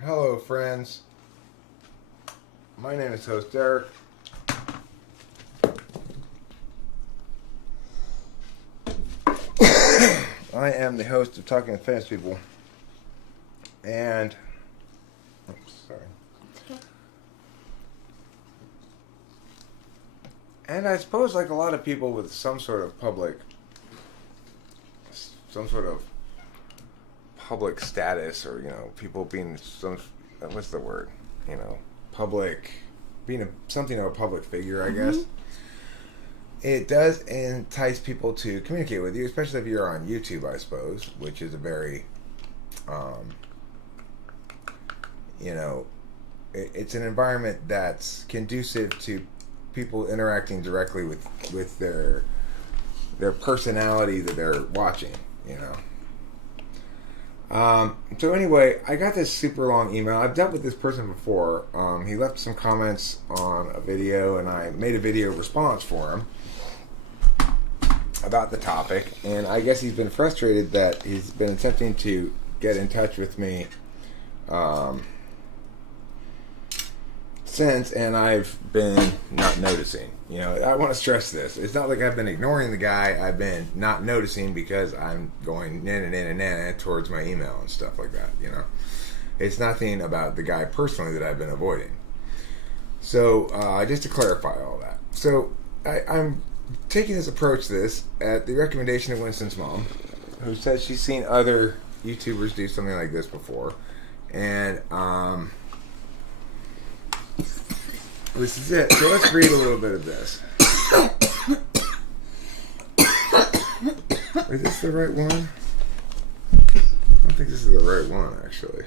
Hello, friends. My name is host Derek. I am the host of Talking to Fitness People. And, oops, sorry. Okay. And I suppose, like a lot of people with some sort of public status, or people being what's the word, public, being something of a public figure, I guess. It does entice people to communicate with you, especially if you're on YouTube, I suppose, which is a very, it's an environment that's conducive to people interacting directly with their personality that they're watching, So anyway, I got this super long email. I've dealt with this person before. He left some comments on a video, and I made a video response for him about the topic. And I guess he's been frustrated that he's been attempting to get in touch with me since, and I've been not noticing. I want to stress this. It's not like I've been ignoring the guy. I've been not noticing because I'm going nana towards my email and stuff like that. It's nothing about the guy personally that I've been avoiding. So just to clarify all that. So I'm taking this approach to this at the recommendation of Winston's mom, who says she's seen other YouTubers do something like this before. And this is it. So let's read a little bit of this. Is this the right one? I don't think this is the right one, actually.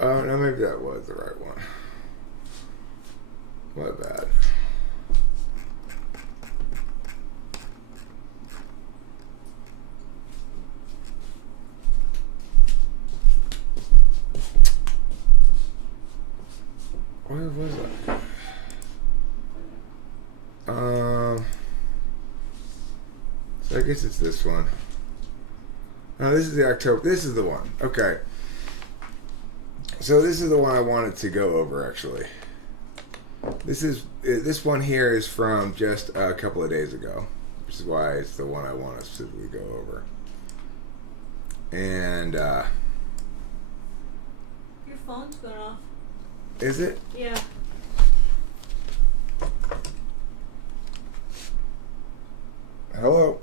Oh, no, maybe that was the right one. My bad. Where was I? So I guess it's this one. No, this is the October. This is the one. Okay. So this is the one I wanted to go over, actually. This one here is from just a couple of days ago, which is why it's the one I want to specifically go over. And your phone's going off. Is it? Yeah. Hello.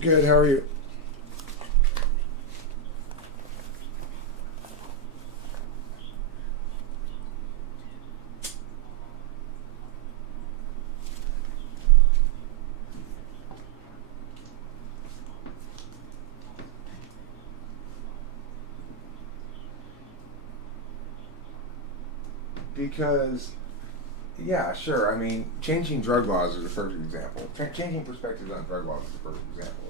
Good. How are you? Because, yeah, sure. I mean, changing drug laws is a perfect example. Changing perspectives on drug laws is a perfect example.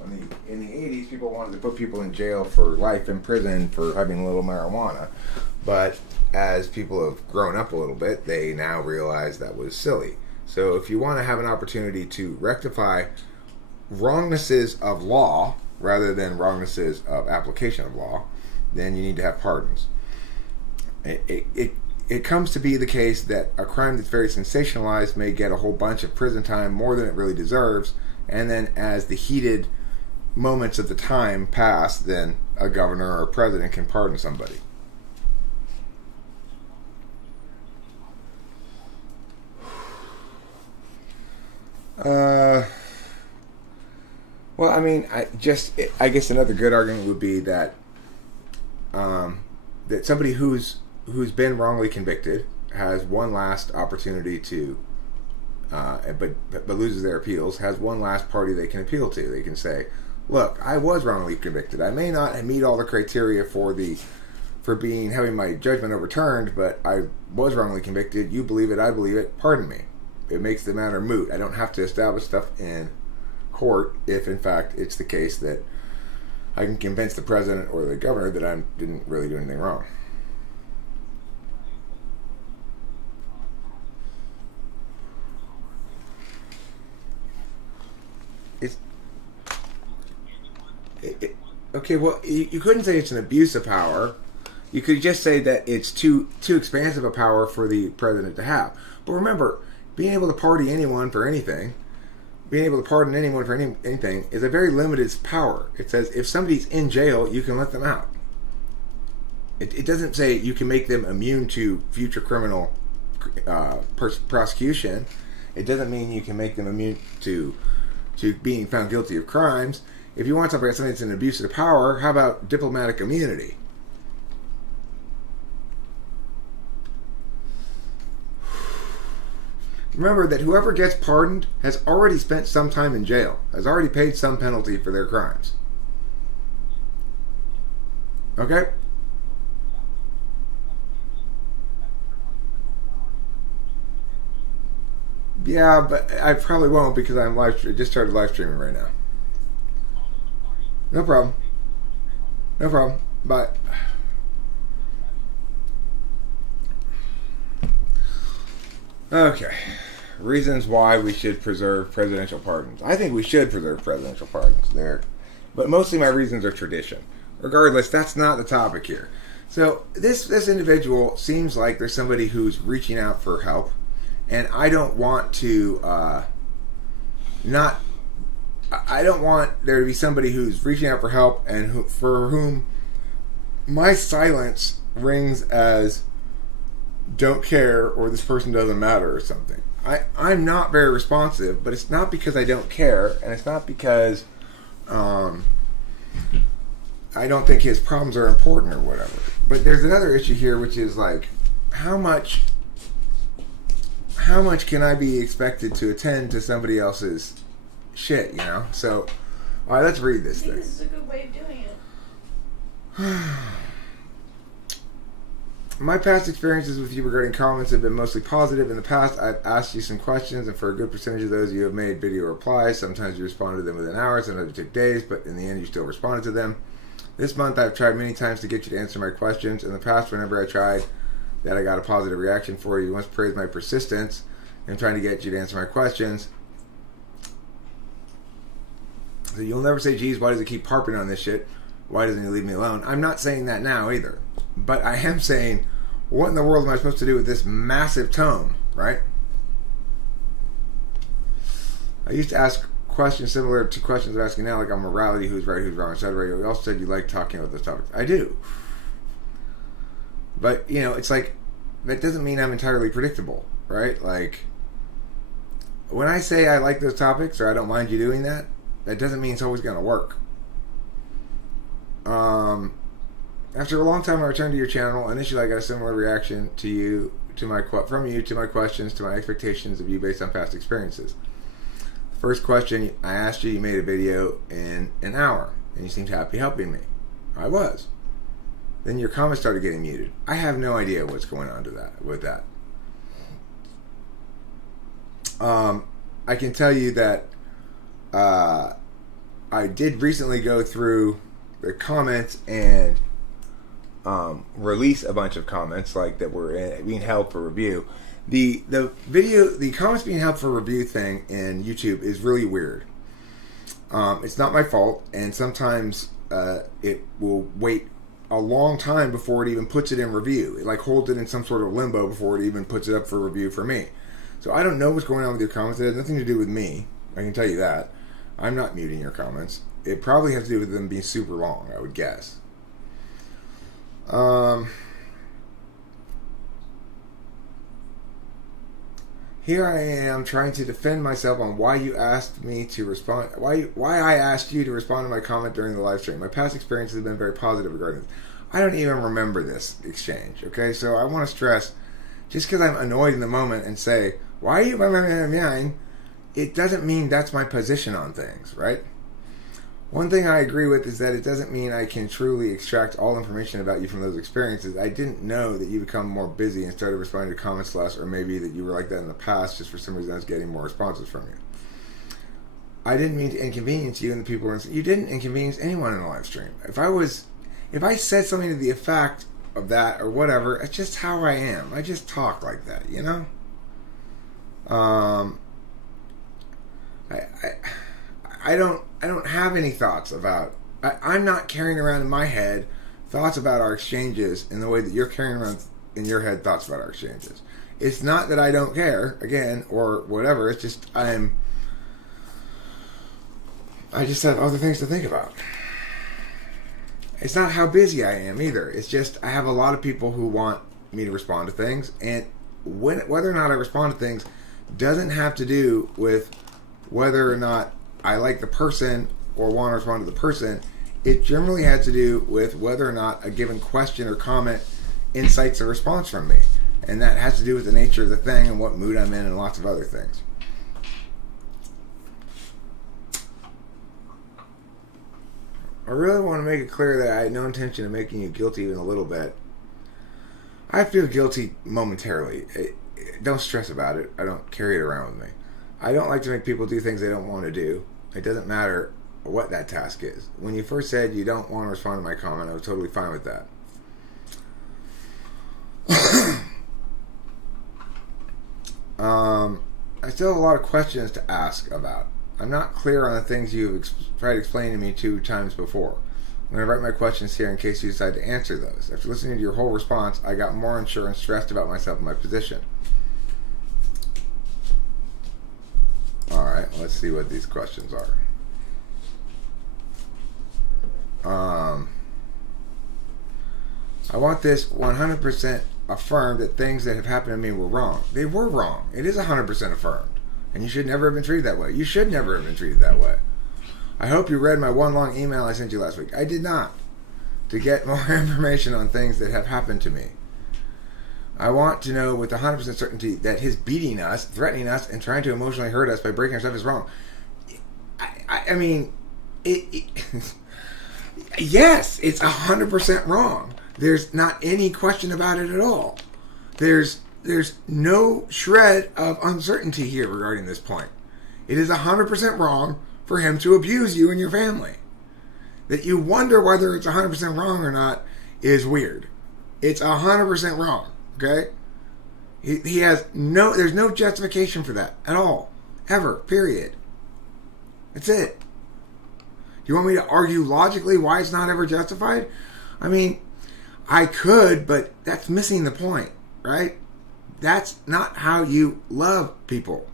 In the 80s, people wanted to put people in jail for life in prison for having a little marijuana. But as people have grown up a little bit, they now realize that was silly. So if you want to have an opportunity to rectify wrongnesses of law rather than wrongnesses of application of law, then you need to have pardons. It comes to be the case that a crime that's very sensationalized may get a whole bunch of prison time, more than it really deserves, and then as the heated moments of the time pass, then a governor or a president can pardon somebody. Well, I mean, I guess another good argument would be that that somebody who's been wrongly convicted has one last opportunity to, but loses their appeals, has one last party they can appeal to. They can say, "Look, I was wrongly convicted. I may not meet all the criteria for having my judgment overturned, but I was wrongly convicted. You believe it, I believe it. Pardon me." it makes the matter moot. I don't have to establish stuff in court if, in fact, it's the case that I can convince the president or the governor that I didn't really do anything wrong. Okay, well, you couldn't say it's an abuse of power. You could just say that it's too expansive a power for the president to have. But remember, being able to pardon anyone for anything, anything is a very limited power. It says if somebody's in jail, you can let them out. It doesn't say you can make them immune to future criminal prosecution. It doesn't mean you can make them immune to being found guilty of crimes. If you want something that's an abuse of power, how about diplomatic immunity? Remember that whoever gets pardoned has already spent some time in jail, has already paid some penalty for their crimes. Okay? Yeah, but I probably won't because I'm just started live streaming right now. No problem. No problem. Bye. Okay. Reasons why we should preserve presidential pardons. I think we should preserve presidential pardons there. But mostly my reasons are tradition. Regardless, that's not the topic here. So this individual seems like there's somebody who's reaching out for help. And I don't want to I don't want there to be somebody who's reaching out for help and for whom my silence rings as don't care or this person doesn't matter or something. I'm not very responsive, but it's not because I don't care, and it's not because I don't think his problems are important or whatever. But there's another issue here, which is like how much can I be expected to attend to somebody else's shit, you know? So, all right, let's read this thing. This is a good way of doing it. My past experiences with you regarding comments have been mostly positive. In the past, I've asked you some questions, and for a good percentage of those, you have made video replies. Sometimes you responded to them within hours, sometimes it took days, but in the end, you still responded to them. This month, I've tried many times to get you to answer my questions. In the past, whenever I tried that, I got a positive reaction for you. You once praised my persistence in trying to get you to answer my questions. So you'll never say, geez, why does it keep harping on this shit? Why doesn't he leave me alone? I'm not saying that now either. But I am saying, what in the world am I supposed to do with this massive tone, right? I used to ask questions similar to questions I'm asking now, like on morality, who's right, who's wrong, etc. You also said you like talking about those topics. I do. But, you know, it's like, that doesn't mean I'm entirely predictable, right? Like, when I say I like those topics, or I don't mind you doing that, that doesn't mean it's always going to work. After a long time, I returned to your channel. Initially, I got a similar reaction from you to my questions, to my expectations of you based on past experiences. The first question I asked you, you made a video in an hour, and you seemed happy helping me. I was. Then your comments started getting muted. I have no idea what's going on with that. I can tell you that I did recently go through the comments and release a bunch of comments like that were being held for review. The comments being held for review thing in YouTube is really weird. It's not my fault, and sometimes it will wait a long time before it even puts it in review. It like holds it in some sort of limbo before it even puts it up for review for me. So I don't know what's going on with your comments. It has nothing to do with me. I can tell you that. I'm not muting your comments. It probably has to do with them being super long, I would guess. Here I am trying to defend myself on why you asked me to respond. Why I asked you to respond to my comment during the live stream. My past experiences have been very positive regarding this. I don't even remember this exchange. Okay, so I want to stress, just because I'm annoyed in the moment and say, why are you? It doesn't mean that's my position on things, right? One thing I agree with is that it doesn't mean I can truly extract all information about you from those experiences. I didn't know that you become more busy and started responding to comments less, or maybe that you were like that in the past, just for some reason I was getting more responses from you. I didn't mean to inconvenience you and the people. You didn't inconvenience anyone in the live stream. If I said something to the effect of that or whatever, it's just how I am. I just talk like that, you know. I don't have any thoughts about. I'm not carrying around in my head thoughts about our exchanges in the way that you're carrying around in your head thoughts about our exchanges. It's not that I don't care, again, or whatever. It's just I just have other things to think about. It's not how busy I am either. It's just I have a lot of people who want me to respond to things, and whether or not I respond to things doesn't have to do with whether or not I like the person or want to respond to the person. It generally has to do with whether or not a given question or comment incites a response from me. And that has to do with the nature of the thing and what mood I'm in and lots of other things. I really want to make it clear that I had no intention of making you guilty even a little bit. I feel guilty momentarily. Don't stress about it. I don't carry it around with me. I don't like to make people do things they don't want to do. It doesn't matter what that task is. When you first said you don't want to respond to my comment, I was totally fine with that. I still have a lot of questions to ask about. I'm not clear on the things you've tried to explain to me 2 times before. I'm going to write my questions here in case you decide to answer those. After listening to your whole response, I got more unsure and stressed about myself and my position. Alright, let's see what these questions are. I want this 100% affirmed that things that have happened to me were wrong. They were wrong. It is 100% affirmed. And you should never have been treated that way. You should never have been treated that way. I hope you read my one long email I sent you last week. I did not. To get more information on things that have happened to me. I want to know with 100% certainty that his beating us, threatening us, and trying to emotionally hurt us by breaking our stuff is wrong. I mean, yes, it's 100% wrong. There's not any question about it at all. There's no shred of uncertainty here regarding this point. It is 100% wrong for him to abuse you and your family. That you wonder whether it's 100% wrong or not is weird. It's 100% wrong. Okay? He has there's no justification for that at all. Ever. Period. That's it. You want me to argue logically why it's not ever justified? I mean, I could, but that's missing the point, right? That's not how you love people.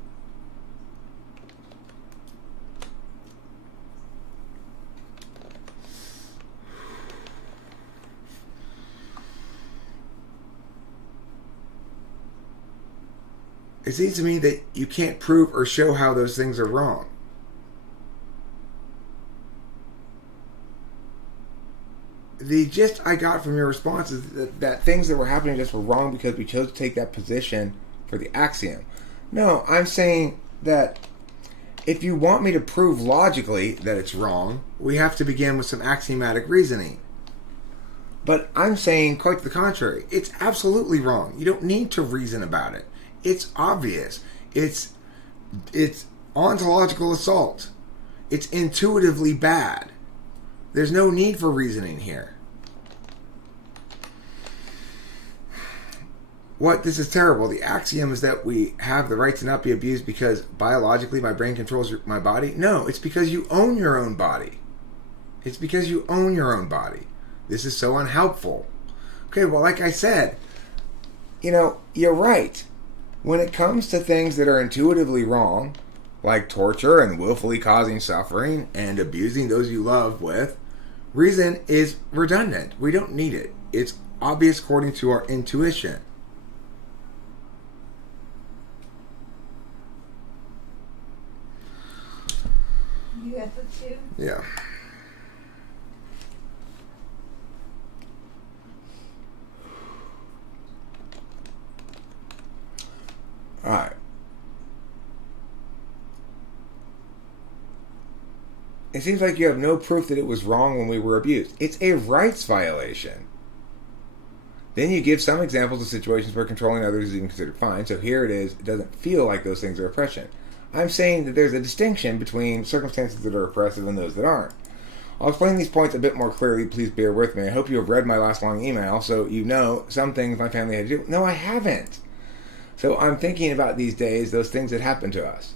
It seems to me that you can't prove or show how those things are wrong. The gist I got from your response is that things that were happening just were wrong because we chose to take that position for the axiom. No, I'm saying that if you want me to prove logically that it's wrong, we have to begin with some axiomatic reasoning. But I'm saying quite the contrary. It's absolutely wrong. You don't need to reason about it. It's obvious. It's ontological assault. It's intuitively bad. There's no need for reasoning here. This is terrible. The axiom is that we have the right to not be abused because biologically my brain controls my body. No, it's because you own your own body. It's because you own your own body. This is so unhelpful. Okay, well, like I said, you're right. When it comes to things that are intuitively wrong, like torture and willfully causing suffering and abusing those you love with, reason is redundant. We don't need it. It's obvious according to our intuition. You got the 2? Yeah. Alright. It seems like you have no proof that it was wrong when we were abused. It's a rights violation. Then you give some examples of situations where controlling others is even considered fine. So here it is. It doesn't feel like those things are oppression. I'm saying that there's a distinction between circumstances that are oppressive and those that aren't. I'll explain these points a bit more clearly. Please bear with me. I hope you have read my last long email so you know some things my family had to do. No, I haven't. So I'm thinking about these days, those things that happened to us.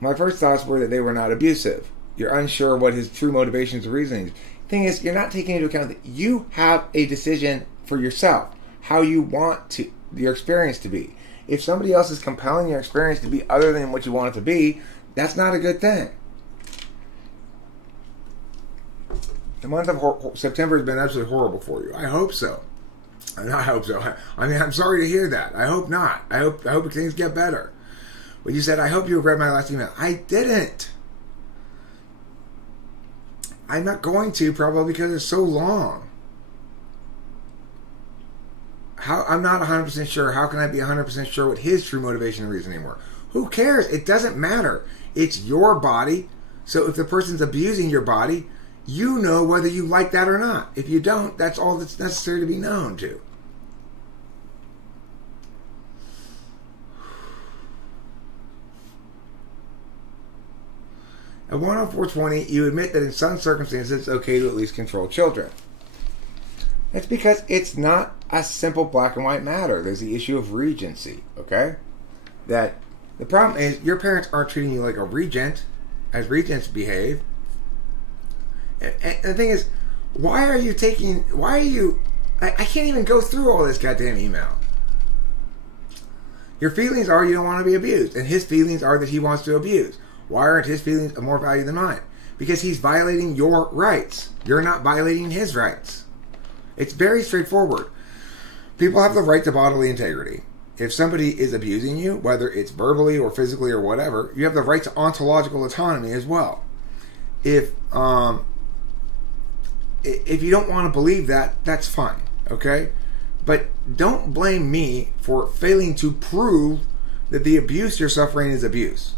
My first thoughts were that they were not abusive. You're unsure what his true motivations or reasonings. Thing is, you're not taking into account that you have a decision for yourself, how you want your experience to be. If somebody else is compelling your experience to be other than what you want it to be, that's not a good thing. The month of September has been absolutely horrible for you. I hope so. I hope so. I mean, I'm sorry to hear that. I hope not. I hope things get better. But you said, I hope you have read my last email. I didn't. I'm not going to, probably because it's so long. I'm not 100% sure. How can I be 100% sure what his true motivation and reasoning were? Who cares? It doesn't matter. It's your body. So if the person's abusing your body, you know whether you like that or not. If you don't, that's all that's necessary to be known to. At 104.20, you admit that in some circumstances it's okay to at least control children. That's because it's not a simple black and white matter. There's the issue of regency, okay? That the problem is your parents aren't treating you like a regent, as regents behave. And the thing is, I can't even go through all this goddamn email. Your feelings are you don't want to be abused, and his feelings are that he wants to abuse. Why aren't his feelings of more value than mine? Because he's violating your rights. You're not violating his rights. It's very straightforward. People have the right to bodily integrity. If somebody is abusing you, whether it's verbally or physically or whatever, you have the right to ontological autonomy as well. If you don't want to believe that, that's fine, okay? But don't blame me for failing to prove that the abuse you're suffering is abuse.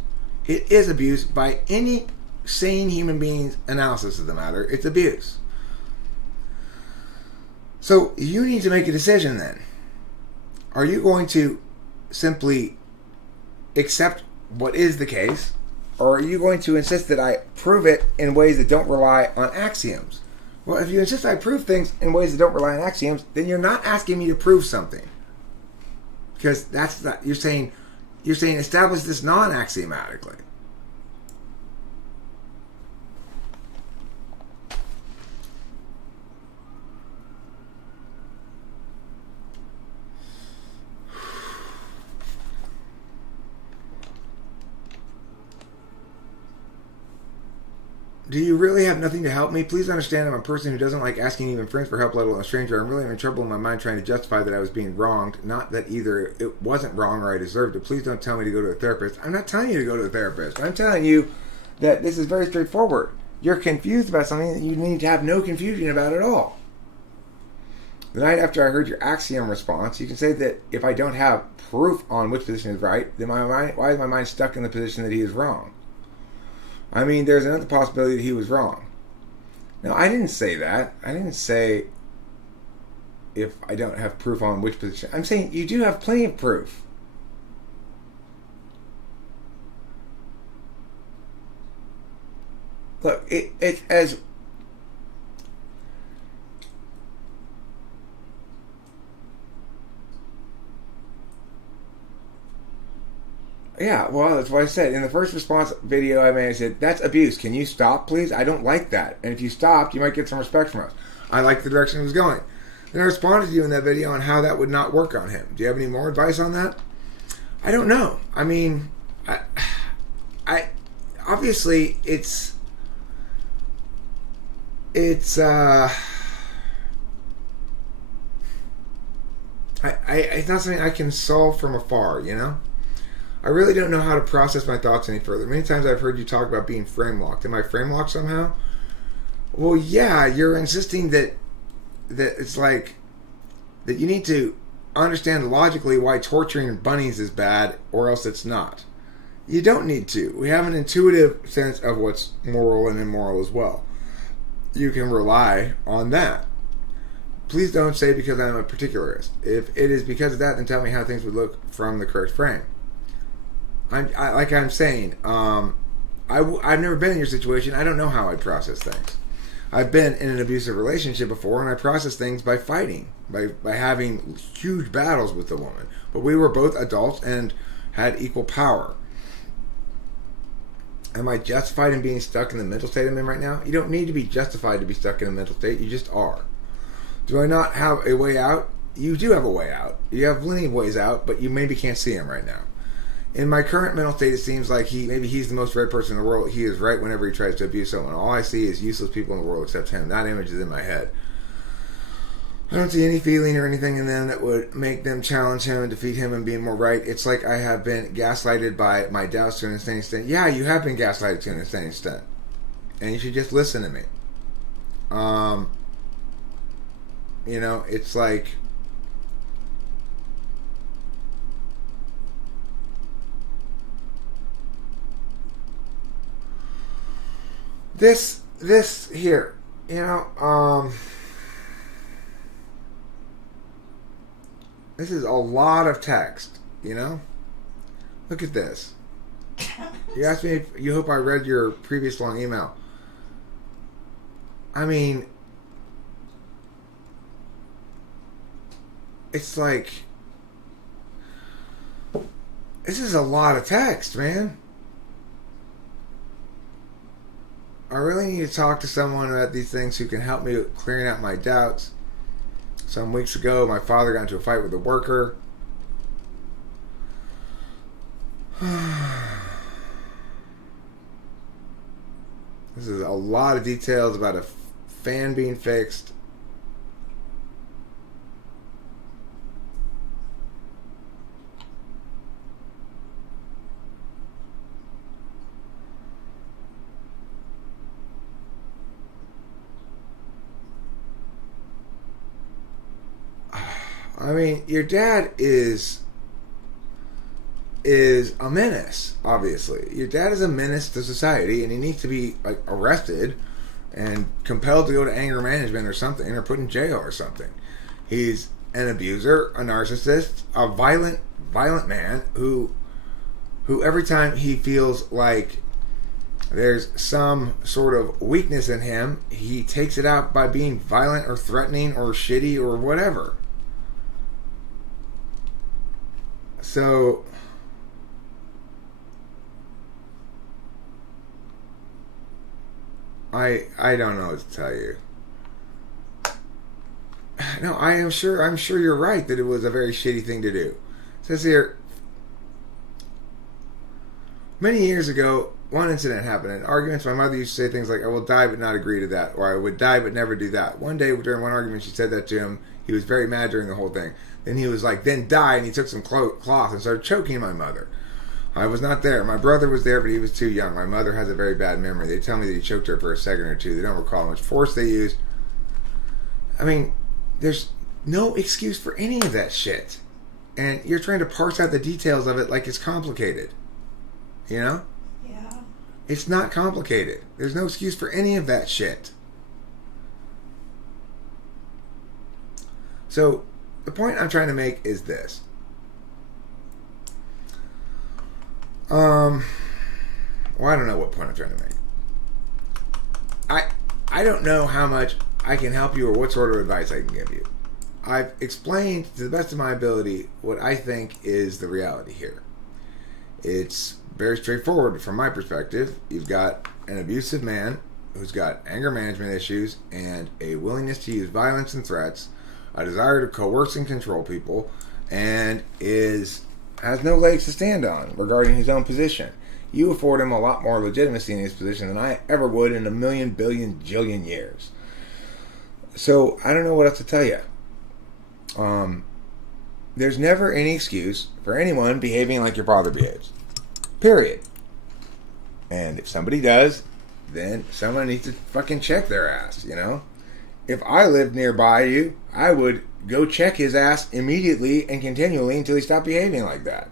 It is abuse by any sane human being's analysis of the matter. It's abuse. So you need to make a decision then. Are you going to simply accept what is the case, or are you going to insist that I prove it in ways that don't rely on axioms? Well, if you insist I prove things in ways that don't rely on axioms, then you're not asking me to prove something. Because that's not, you're saying establish this non-axiomatically. Do you really have nothing to help me? Please understand I'm a person who doesn't like asking even friends for help, let alone a stranger. I'm really having trouble in my mind trying to justify that I was being wronged. Not that either it wasn't wrong or I deserved it. Please don't tell me to go to a therapist. I'm not telling you to go to a therapist. I'm telling you that this is very straightforward. You're confused about something that you need to have no confusion about at all. The night after I heard your axiom response, you can say that if I don't have proof on which position is right, then why is my mind stuck in the position that he is wrong? I mean, there's another possibility that he was wrong. Now, I didn't say that. I didn't say if I don't have proof on which position. I'm saying you do have plenty of proof. Look, it's as... Yeah, well, that's what I said. In the first response video I made, I said, that's abuse. Can you stop, please? I don't like that. And if you stopped, you might get some respect from us. I like the direction it was going. Then I responded to you in that video on how that would not work on him. Do you have any more advice on that? I don't know. I mean, I obviously, it's not something I can solve from afar, you know? I really don't know how to process my thoughts any further. Many times I've heard you talk about being frame locked. Am I frame locked somehow? Well, yeah, you're insisting that it's like that you need to understand logically why torturing bunnies is bad, or else it's not. You don't need to. We have an intuitive sense of what's moral and immoral as well. You can rely on that. Please don't say because I'm a particularist. If it is because of that, then tell me how things would look from the correct frame. Like I'm saying, I've never been in your situation. I don't know how I process things. I've been in an abusive relationship before, and I process things by fighting, by having huge battles with the woman. But we were both adults and had equal power. Am I justified in being stuck in the mental state I'm in right now? You don't need to be justified to be stuck in a mental state. You just are. Do I not have a way out? You do have a way out. You have plenty of ways out, but you maybe can't see them right now. In my current mental state, it seems like maybe he's the most right person in the world. He is right whenever he tries to abuse someone. All I see is useless people in the world except him. That image is in my head. I don't see any feeling or anything in them that would make them challenge him and defeat him and be more right. It's like I have been gaslighted by my doubts to an insane extent. Yeah, you have been gaslighted to an insane extent. And you should just listen to me. It's like... This here, this is a lot of text, Look at this. You asked me if you hope I read your previous long email. I mean, it's like, this is a lot of text, man. I really need to talk to someone about these things who can help me with clearing out my doubts. Some weeks ago, my father got into a fight with a worker. This is a lot of details about a fan being fixed. I mean, your dad is a menace, obviously. Your dad is a menace to society, and he needs to be arrested and compelled to go to anger management or something, or put in jail or something. He's an abuser, a narcissist, a violent man who every time he feels like there's some sort of weakness in him, he takes it out by being violent or threatening or shitty or whatever. So, I don't know what to tell you. No, I'm sure you're right that it was a very shitty thing to do. It says here, many years ago, one incident happened. In arguments, my mother used to say things like, I will die but not agree to that, or I would die but never do that. One day during one argument, she said that to him. He was very mad during the whole thing. Then he was like, then die, and he took some cloth and started choking my mother. I was not there. My brother was there, but he was too young. My mother has a very bad memory. They tell me that he choked her for a second or two. They don't recall how much force they used. I mean, there's no excuse for any of that shit. And you're trying to parse out the details of it like it's complicated. Yeah. It's not complicated. There's no excuse for any of that shit. So, the point I'm trying to make is this. Well, I don't know what point I'm trying to make. I don't know how much I can help you or what sort of advice I can give you. I've explained to the best of my ability what I think is the reality here. It's very straightforward from my perspective. You've got an abusive man who's got anger management issues and a willingness to use violence and threats, a desire to coerce and control people, and has no legs to stand on regarding his own position. You afford him a lot more legitimacy in his position than I ever would in a million, billion, jillion years. So, I don't know what else to tell you. There's never any excuse for anyone behaving like your father behaves. Period. And if somebody does, then someone needs to fucking check their ass, If I lived nearby you, I would go check his ass immediately and continually until he stopped behaving like that.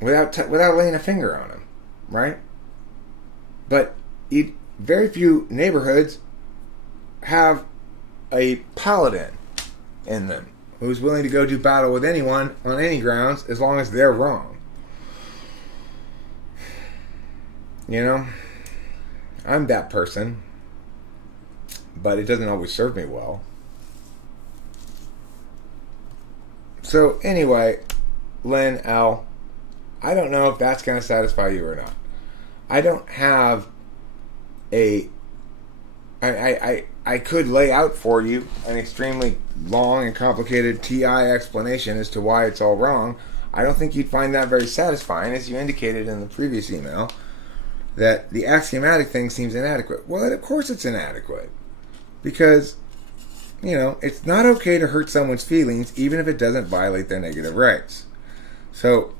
without laying a finger on him, right? But very few neighborhoods have a paladin in them who's willing to go do battle with anyone on any grounds as long as they're wrong. You know, I'm that person, but it doesn't always serve me well. So anyway, Lynn L., I don't know if that's going to satisfy you or not. I don't have I could lay out for you an extremely long and complicated TI explanation as to why it's all wrong. I don't think you'd find that very satisfying, as you indicated in the previous email, that the axiomatic thing seems inadequate. Well, of course it's inadequate. Because, it's not okay to hurt someone's feelings even if it doesn't violate their negative rights. So,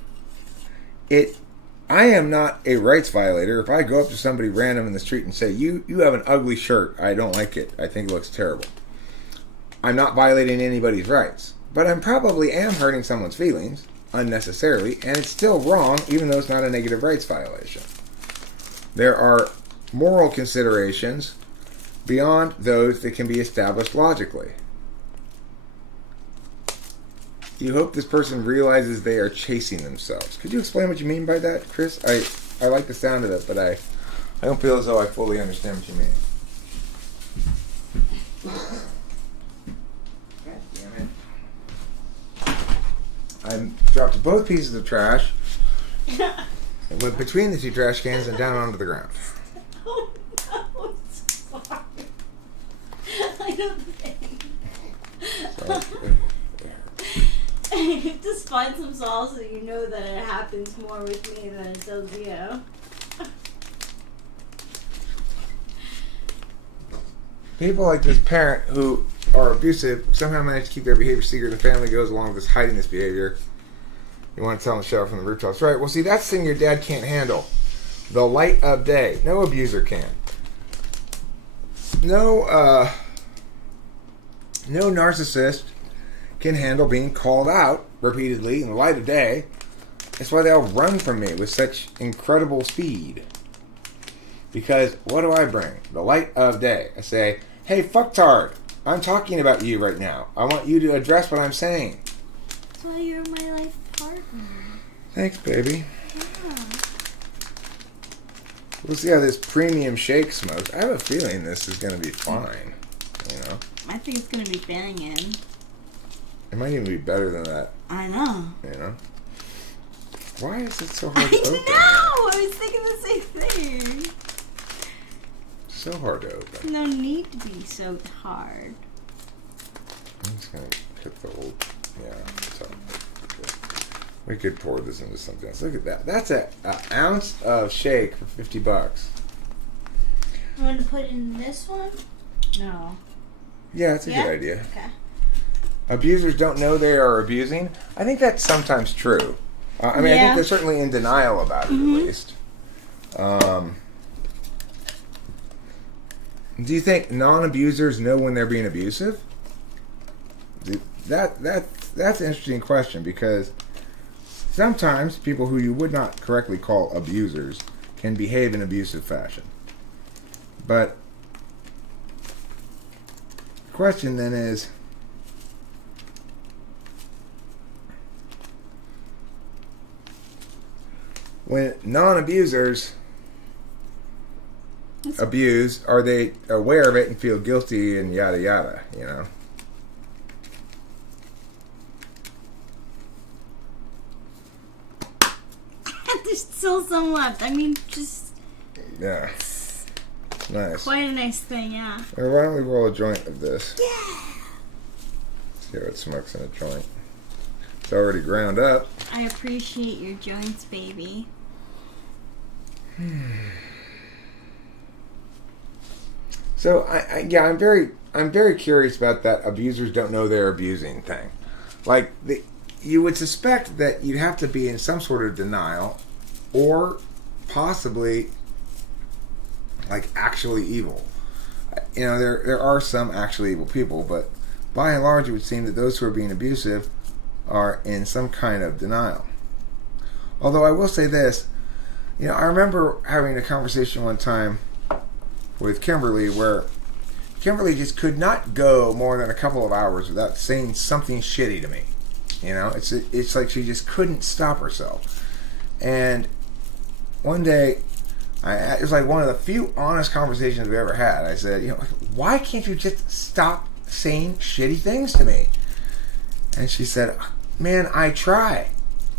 I am not a rights violator. If I go up to somebody random in the street and say, you have an ugly shirt, I don't like it, I think it looks terrible, I'm not violating anybody's rights. But I probably am hurting someone's feelings unnecessarily, and it's still wrong even though it's not a negative rights violation. There are moral considerations beyond those that can be established logically. You hope this person realizes they are chasing themselves. Could you explain what you mean by that, Chris? I like the sound of it, but I don't feel as though I fully understand what you mean. God damn it. I dropped both pieces of trash and went between the two trash cans and down onto the ground. Oh no, sorry. I don't think. Just find some salt so you know that it happens more with me than it does you. People like this parent who are abusive somehow manage to keep their behavior secret, and the family goes along with this hiding this behavior. You want to tell them to shout out from the rooftops, right? Well, see, that's the thing your dad can't handle. The light of day. No abuser can. No narcissist can handle being called out repeatedly in the light of day. That's why they all run from me with such incredible speed. Because what do I bring? The light of day. I say, hey, fucktard, I'm talking about you right now. I want you to address what I'm saying. That's why you're my life partner. Thanks, baby. Yeah. We'll see how this premium shake smokes. I have a feeling this is going to be fine. I think it's going to be banging. It might even be better than that. I know. Why is it so hard to open? I was thinking the same thing. So hard to open. No need to be so hard. I'm just going to hit the old... Yeah, so... We could pour this into something else. Look at that. That's an ounce of shake for $50. You want to put it in this one? No. Yeah, that's a good idea. Okay. Abusers don't know they are abusing. I think that's sometimes true. I think they're certainly in denial about it, at least. Do you think non-abusers know when they're being abusive? That's an interesting question, because sometimes people who you would not correctly call abusers can behave in abusive fashion. But the question then is, when non-abusers abuse, are they aware of it and feel guilty and yada yada, There's still some left. I mean, just... Yeah. Nice. Quite a nice thing, yeah. Well, why don't we roll a joint of this? Yeah! See how it smokes in a joint. It's already ground up. I appreciate your joints, baby. So I'm very curious about that abusers don't know they're abusing thing. Like, you would suspect that you'd have to be in some sort of denial, or possibly like actually evil. There are some actually evil people, but by and large it would seem that those who are being abusive are in some kind of denial. Although I will say this, I remember having a conversation one time with Kimberly where Kimberly just could not go more than a couple of hours without saying something shitty to me. It's like she just couldn't stop herself. And one day, it was like one of the few honest conversations we ever had. I said, why can't you just stop saying shitty things to me? And she said, man, I try.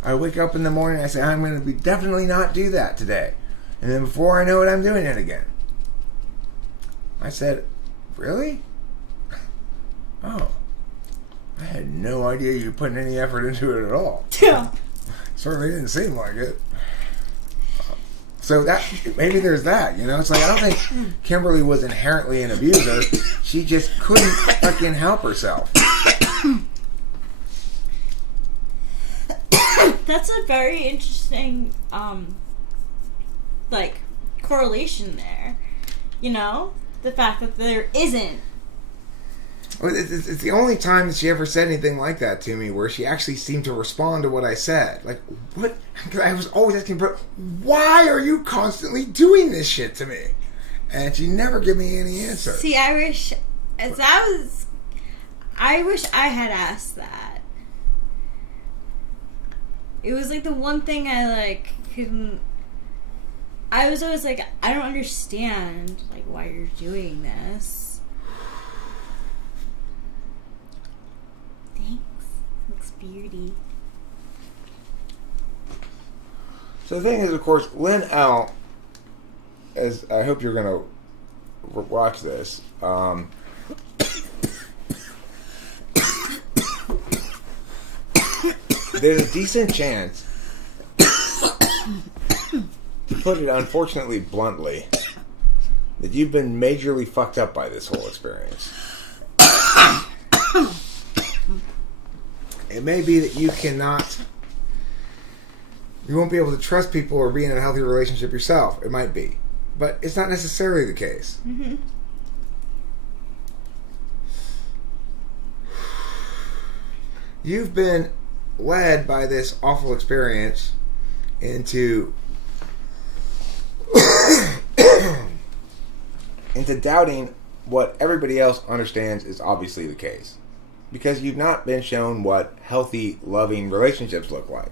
I wake up in the morning and I say, I'm going to definitely not do that today. And then before I know it, I'm doing it again. I said, really? Oh. I had no idea you were putting any effort into it at all. Yeah. Certainly didn't seem like it. So that maybe there's that, It's like I don't think Kimberly was inherently an abuser. She just couldn't fucking help herself. That's a very interesting, correlation there. The fact that there isn't. Well, it's the only time that she ever said anything like that to me where she actually seemed to respond to what I said. Like, what? Because I was always asking, bro, why are you constantly doing this shit to me? And she never gave me any answer. See, I wish I had asked that. It was like the one thing I couldn't. I was always like, I don't understand why you're doing this. Thanks. Looks beauty. So the thing is, of course, Lynn L. As I hope you're gonna watch this. There's a decent chance, to put it unfortunately bluntly, that you've been majorly fucked up by this whole experience. It may be that you won't be able to trust people or be in a healthy relationship yourself. It might be. But it's not necessarily the case. Mm-hmm. You've been led by this awful experience into doubting what everybody else understands is obviously the case. Because you've not been shown what healthy, loving relationships look like.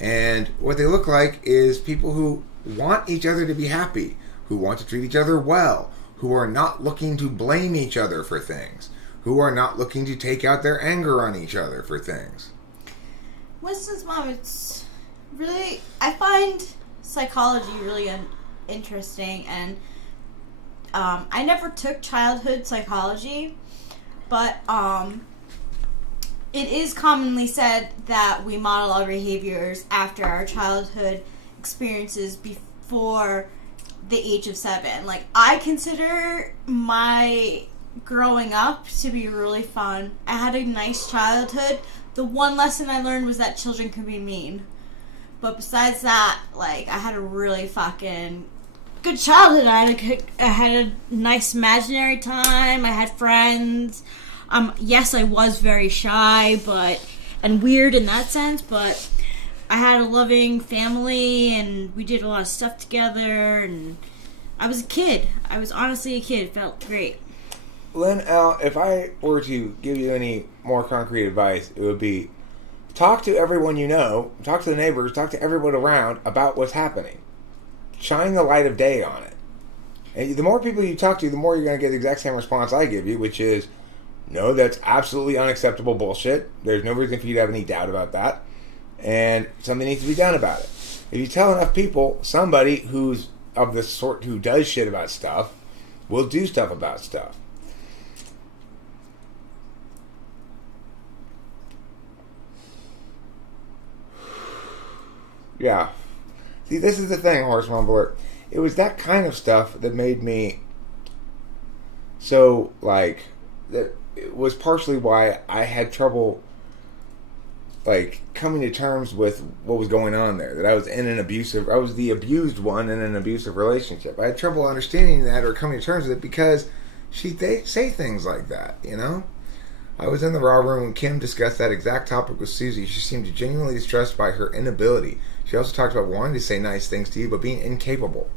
And what they look like is people who want each other to be happy, who want to treat each other well, who are not looking to blame each other for things, who are not looking to take out their anger on each other for things. Winston's mom, it's really, I find psychology really interesting, and I never took childhood psychology, but it is commonly said that we model our behaviors after our childhood experiences before the age of 7. I consider my growing up to be really fun. I had a nice childhood. The one lesson I learned was that children can be mean. But besides that, I had a really fucking good childhood. I had a nice imaginary time. I had friends. Yes, I was very shy, and weird in that sense, but I had a loving family, and we did a lot of stuff together, and I was a kid. I was honestly a kid. It felt great. Lynn L., if I were to give you any more concrete advice, it would be talk to everyone you know, talk to the neighbors, talk to everyone around about what's happening. Shine the light of day on it. And the more people you talk to, the more you're going to get the exact same response I give you, which is, no, that's absolutely unacceptable bullshit. There's no reason for you to have any doubt about that. And something needs to be done about it. If you tell enough people, somebody who's of the sort who does shit about stuff will do stuff about stuff. Yeah. See, this is the thing, Horse Mumbler. It was that kind of stuff that made me so, that it was partially why I had trouble, coming to terms with what was going on there. That I was I was the abused one in an abusive relationship. I had trouble understanding that or coming to terms with it because they say things like that, I was in the raw room when Kim discussed that exact topic with Susie. She seemed genuinely distressed by her inability. She also talked about wanting to say nice things to you, but being incapable.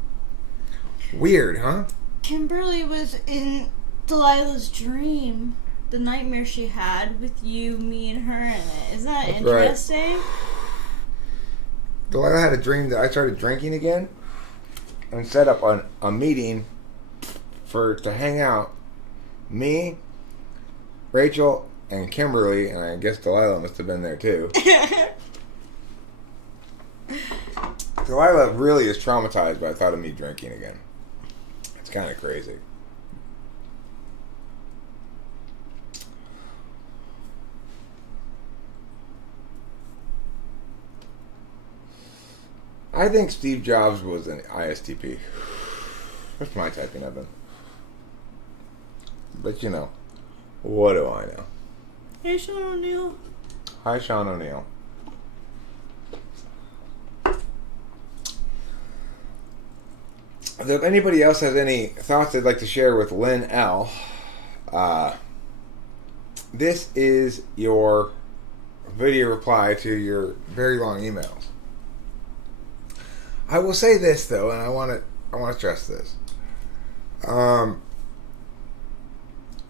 Weird, huh? Kimberly was in Delilah's dream. The nightmare she had with you, me, and her in it. Isn't that interesting? Right. Delilah had a dream that I started drinking again and set up a meeting to hang out. Me, Rachel, and Kimberly, and I guess Delilah must have been there too. Delilah really is traumatized by the thought of me drinking again. It's kind of crazy. I think Steve Jobs was an ISTP. That's my typing of him. But you know, what do I know? Hey, Sean O'Neill. Hi, Sean O'Neill. If anybody else has any thoughts they'd like to share with Lynn L., this is your video reply to your very long emails. I will say this though, and I want to stress this.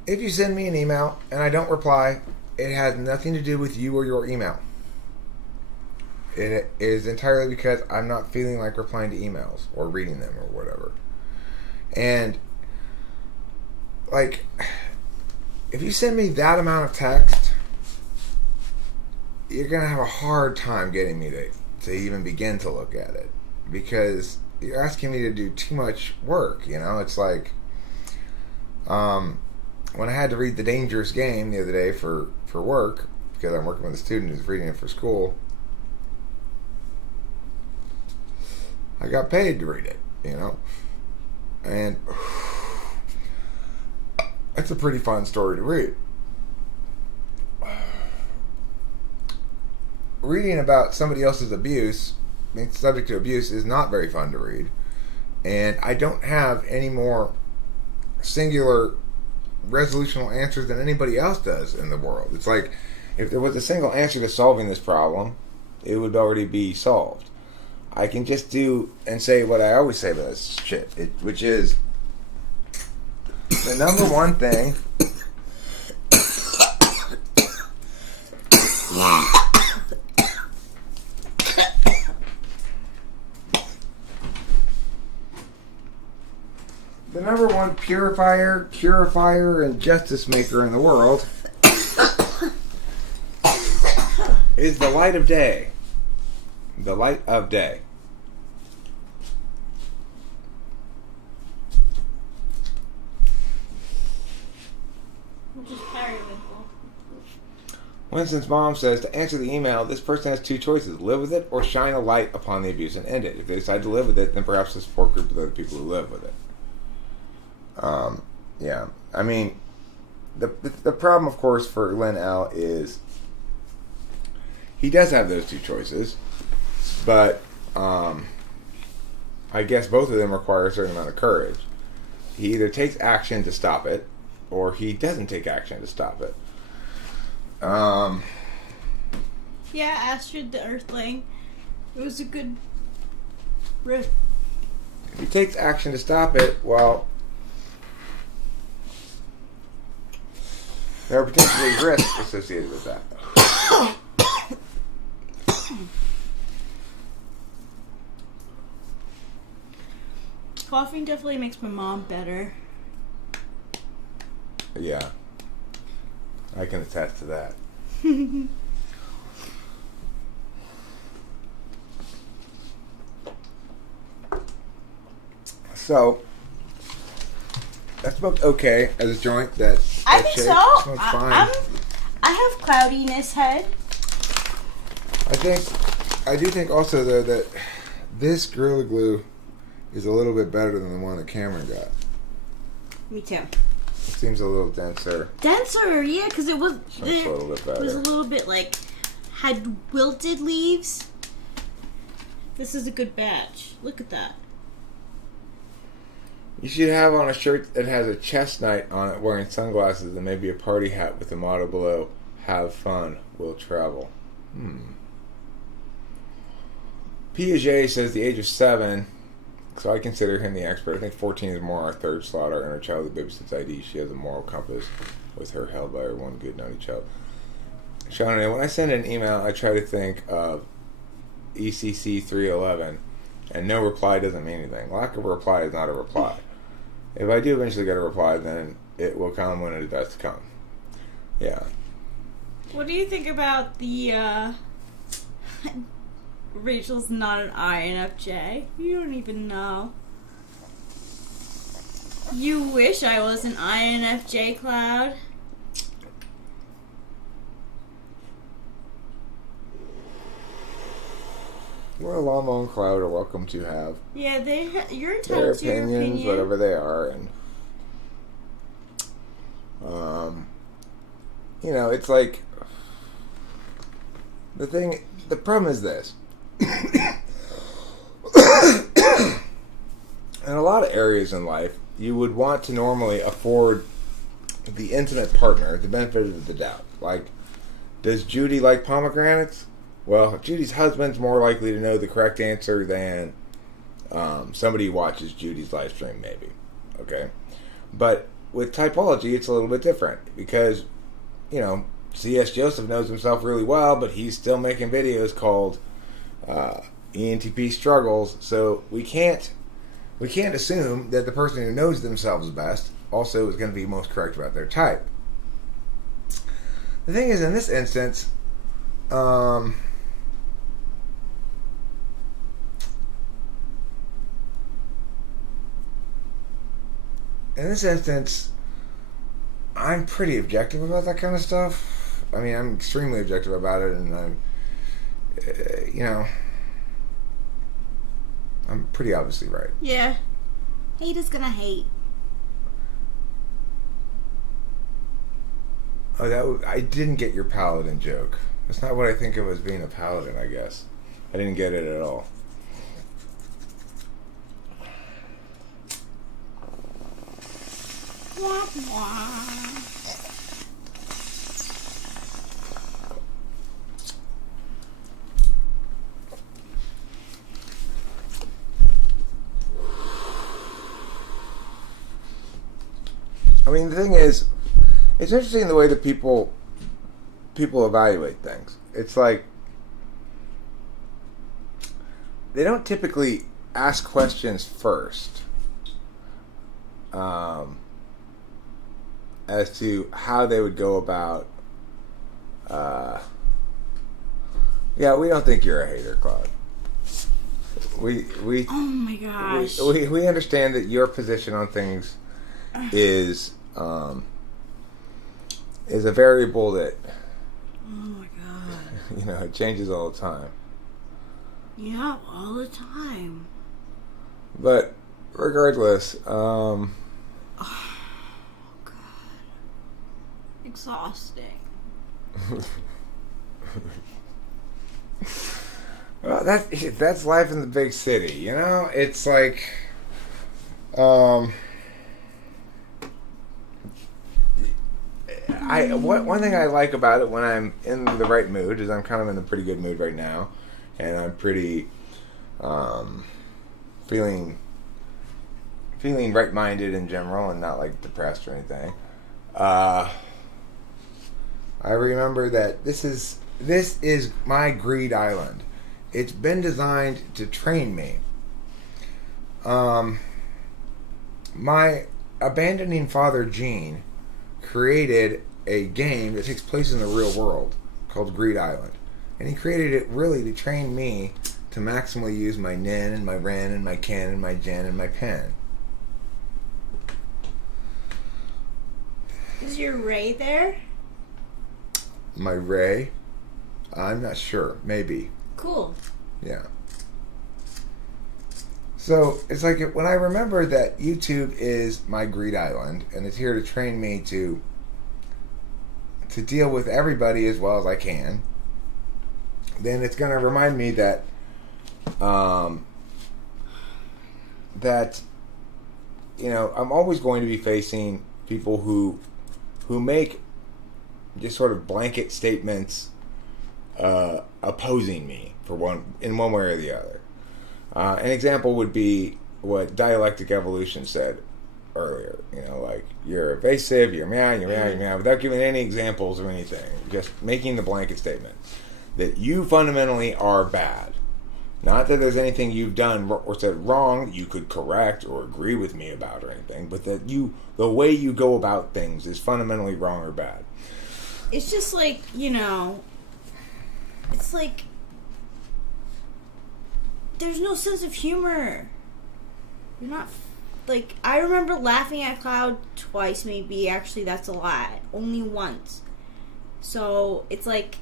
If you send me an email and I don't reply, it has nothing to do with you or your email. It is entirely because I'm not feeling like replying to emails or reading them or whatever. And like, if you send me that amount of text, you're gonna have a hard time getting me to even begin to look at it, because you're asking me to do too much work. You know, it's like when I had to read The Dangerous Game the other day for work, because I'm working with a student who's reading it for school. I got paid to read it, you know, and it's a pretty fun story to read. Reading about somebody else's abuse, being subject to abuse, is not very fun to read, and I don't have any more singular resolutional answers than anybody else does in the world. It's like, if there was a single answer to solving this problem, it would already be solved. I can just do and say what I always say about this shit, which is the number one thing. The number one purifier, and justice maker in the world is the light of day. The light of day. Which is periwinkle. Winston's mom says, to answer the email, this person has two choices: live with it or shine a light upon the abuse and end it. If they decide to live with it, then perhaps a support group of other people who live with it. Yeah. I mean, the problem, of course, for Lynn L. is he does have those two choices, but I guess both of them require a certain amount of courage. He either takes action to stop it, or he doesn't take action to stop it. Yeah, Astrid the Earthling. It was a good riff. If he takes action to stop it, well, there are potentially risks associated with that. Coughing definitely makes my mom better. Yeah. I can attest to that. So, that smoked okay as a joint. I think shake so. smoked fine. I have cloudiness head. I do think also though that this Gorilla Glue is a little bit better than the one that Cameron got. Me too. It seems a little denser. Denser, yeah, because it was. A little bit better. It was a little bit like had wilted leaves. This is a good batch. Look at that. You should have on a shirt that has a chestnut on it, wearing sunglasses, and maybe a party hat with the motto below, "Have fun, we'll travel." Piaget says the age of 7, so I consider him the expert. I think 14 is more our third slot, our inner child that babysits ID. She has a moral compass with her held by her one good naughty child. Sean, when I send an email, I try to think of ECC 311, and no reply doesn't mean anything. Lack of a reply is not a reply. If I do eventually get a reply, then it will come when it does to come. Yeah. What do you think about the, Rachel's not an INFJ? You don't even know. You wish I was an INFJ, Cloud. Well, Llama and Cloud are welcome to have Yeah, you're their entitled to your opinions, opinion. whatever they are, and you know, it's like the problem is this. In a lot of areas in life, you would want to normally afford the intimate partner the benefit of the doubt. Like, does Judy like pomegranates? Well, Judy's husband's more likely to know the correct answer than somebody who watches Judy's live stream, maybe. Okay? But with typology, it's a little bit different because, you know, C.S. Joseph knows himself really well, but he's still making videos called ENTP Struggles, so we can't assume that the person who knows themselves best also is going to be most correct about their type. The thing is, in this instance, I'm pretty objective about that kind of stuff. I mean, I'm extremely objective about it, and I'm, you know, I'm pretty obviously right. Yeah. Hate is gonna hate. Oh, I didn't get your paladin joke. That's not what I think of as being a paladin, I guess. I didn't get it at all. Wah, wah. I mean, the thing is, it's interesting the way that people evaluate things. It's like they don't typically ask questions first as to how they would go about. Yeah, we don't think you're a hater, Claude. We Oh my gosh. we understand that your position on things is a variable that, Oh my god. you know, it changes all the time. Yeah, all the time. But regardless, Oh god. Exhausting. well, that's life in the big city, you know. It's like, one thing I like about it when I'm in the right mood is I'm kind of in a pretty good mood right now, and I'm pretty feeling right-minded in general and not like depressed or anything. I remember that this is my greed island. It's been designed to train me. My abandoning father Gene created a game that takes place in the real world called Greed Island. And he created it really to train me to maximally use my nin and my ren and my ken and my gen and my pen. Is your Ray there? My ray? I'm not sure. Maybe. Cool. Yeah. So it's like when I remember that YouTube is my greed island and it's here to train me to deal with everybody as well as I can, then it's going to remind me that I'm always going to be facing people who make just sort of blanket statements opposing me in one way or the other. An example would be what dialectic evolution said earlier. Like, you're evasive, you're mad, without giving any examples or anything. Just making the blanket statement that you fundamentally are bad. Not that there's anything you've done or said wrong you could correct or agree with me about or anything, but that the way you go about things is fundamentally wrong or bad. It's just like, it's like there's no sense of humor. You're not, like, I remember laughing at Cloud twice, maybe. Actually, that's a lot. Only once. So, it's like,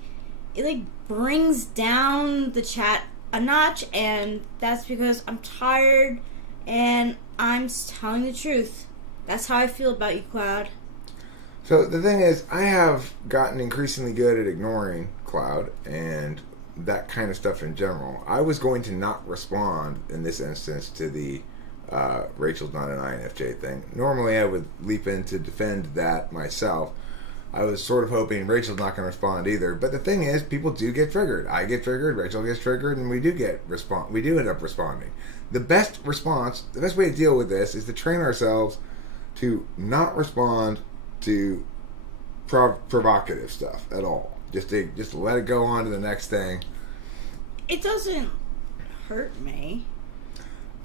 it brings down the chat a notch, and that's because I'm tired and I'm telling the truth. That's how I feel about you, Cloud. So the thing is, I have gotten increasingly good at ignoring Cloud and that kind of stuff in general. I was going to not respond in this instance to the Rachel's not an INFJ thing. Normally I would leap in to defend that myself. I was sort of hoping Rachel's not going to respond either. But the thing is, people do get triggered. I get triggered, Rachel gets triggered, and we do end up responding. The best way to deal with this is to train ourselves to not respond to provocative stuff at all. Just to let it go on to the next thing. It doesn't hurt me.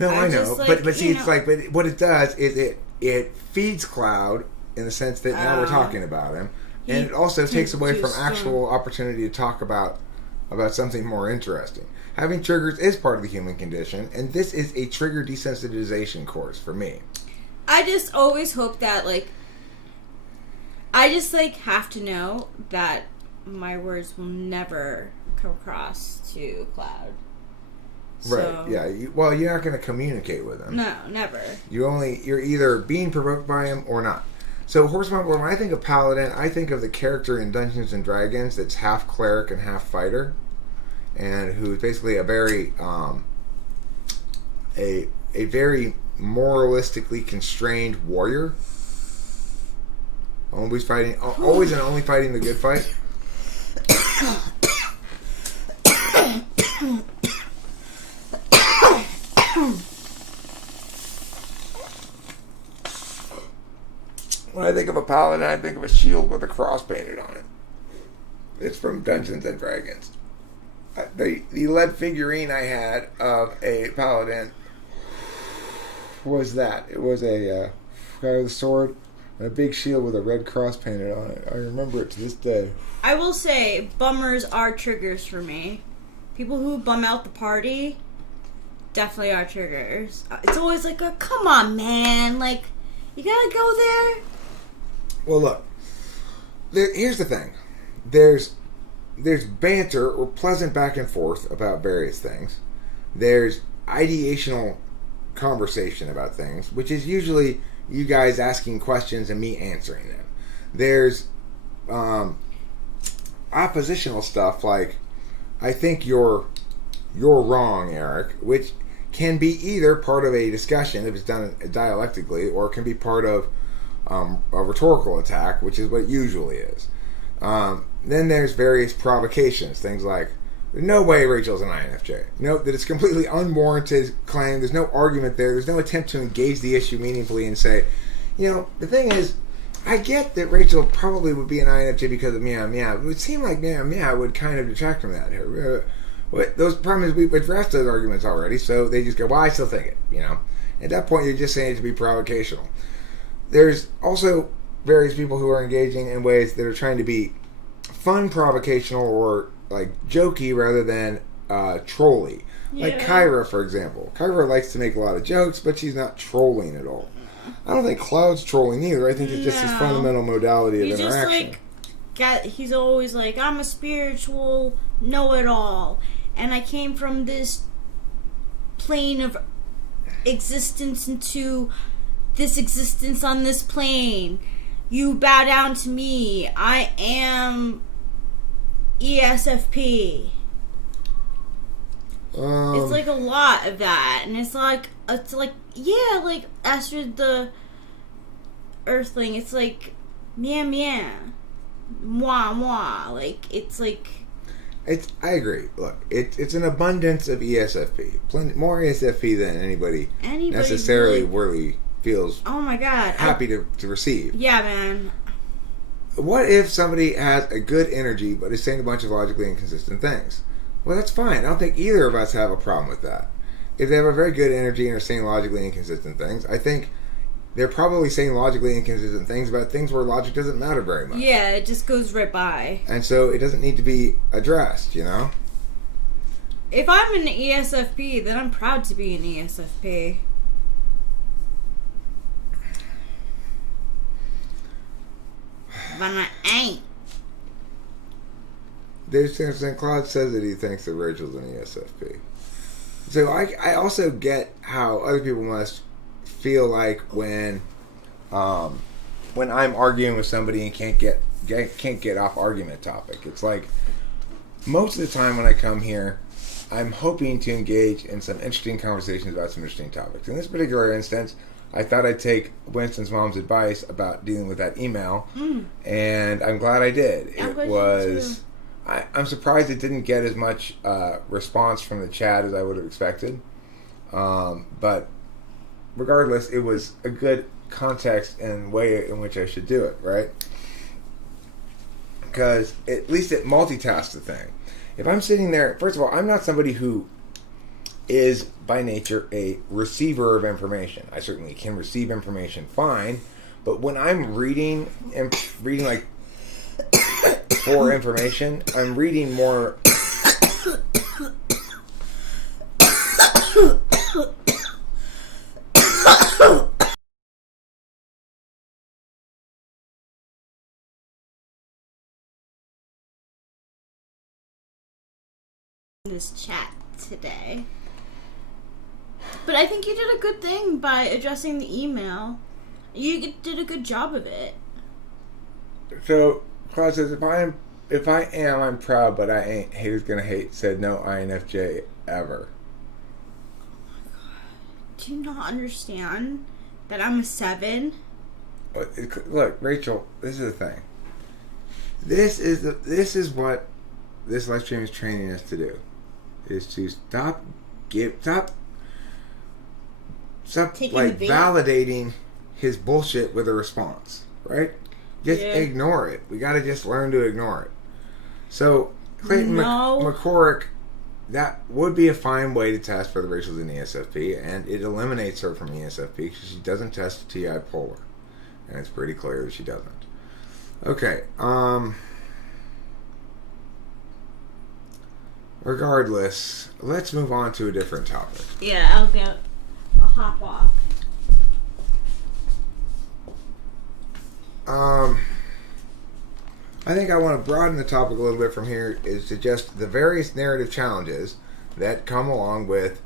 No, I know. But see, it's like, but what it does is it feeds Cloud in the sense that now we're talking about him, and it also takes away from actual opportunity to talk about something more interesting. Having triggers is part of the human condition, and this is a trigger desensitization course for me. I just always hope that, I just, have to know that my words will never come across to Cloud. Right, yeah. You're not going to communicate with him. No, never. You're either being provoked by him or not. So, Horseman, when I think of Paladin, I think of the character in Dungeons and Dragons that's half cleric and half fighter, and who's basically a very very moralistically constrained warrior. Always and only fighting the good fight. When I think of a paladin, I think of a shield with a cross painted on it. It's from Dungeons and Dragons. The lead figurine I had of a paladin was that. It was a guy with a sword and a big shield with a red cross painted on it. I remember it to this day. I will say, bummers are triggers for me. People who bum out the party definitely are triggers. It's always like, come on, man. You gotta go there. Well, look. Here's the thing. There's banter or pleasant back and forth about various things. There's ideational conversation about things, which is usually you guys asking questions and me answering them. There's oppositional stuff like, I think you're wrong, Eric, which can be either part of a discussion if it's done dialectically, or it can be part of a rhetorical attack, which is what it usually is. Then there's various provocations, things like, there's no way Rachel's an INFJ. Nope, that it's completely unwarranted claim. There's no argument there. There's no attempt to engage the issue meaningfully and say, the thing is, I get that Rachel probably would be an INFJ because of meow meow. It would seem like meow meow would kind of detract from that here. Those problems, we've addressed those arguments already, so they just go, well, I still think it, At that point, you're just saying it to be provocational. There's also various people who are engaging in ways that are trying to be fun provocational or jokey rather than trolly. Yeah. Like Kyra, for example. Kyra likes to make a lot of jokes, but she's not trolling at all. I don't think Cloud's trolling either. I think it's just his fundamental modality of interaction. He's always like, I'm a spiritual know-it-all, and I came from this plane of existence into this existence on this plane. You bow down to me. I am ESFP. It's like a lot of that, and it's like yeah, like Esther the Earthling. It's like meow meow, moi moi. Like it's like. I agree. Look, it's an abundance of ESFP. Plenty more ESFP than anybody necessarily really feels. Oh my god! Happy to receive. Yeah, man. What if somebody has a good energy but is saying a bunch of logically inconsistent things? Well, that's fine. I don't think either of us have a problem with that. If they have a very good energy and are saying logically inconsistent things, I think they're probably saying logically inconsistent things about things where logic doesn't matter very much. Yeah, it just goes right by. And so it doesn't need to be addressed, you know? If I'm an ESFP, then I'm proud to be an ESFP. But I ain't. Dave Sampson, Claude says that he thinks that Rachel's an ESFP. So I also get how other people must feel like when I'm arguing with somebody and can't get off argument topic. It's like most of the time when I come here, I'm hoping to engage in some interesting conversations about some interesting topics. In this particular instance, I thought I'd take Winston's mom's advice about dealing with that email, and I'm glad I did. I'm surprised it didn't get as much response from the chat as I would have expected. But regardless, it was a good context and way in which I should do it, right? Because at least it multitasks the thing. If I'm sitting there, first of all, I'm not somebody who is by nature a receiver of information. I certainly can receive information fine, but when I'm reading like for information, I'm reading more. This chat today. But I think you did a good thing by addressing the email. You did a good job of it. So, Claude says, if I am, I'm proud, but I ain't. Haters gonna hate. Said no INFJ ever. Oh my god. Do you not understand that I'm a 7? Look, Rachel, this is the thing. This is what this live stream is training us to do. Is to stop like validating his bullshit with a response, right? Just ignore it. We got to just learn to ignore it. So Clayton McCorrick, that would be a fine way to test for the Rachel's in ESFP, and it eliminates her from ESFP because she doesn't test TI polar, and it's pretty clear that she doesn't. Okay. Regardless, let's move on to a different topic. Yeah, I'll hop off. I think I want to broaden the topic a little bit from here is to just the various narrative challenges that come along with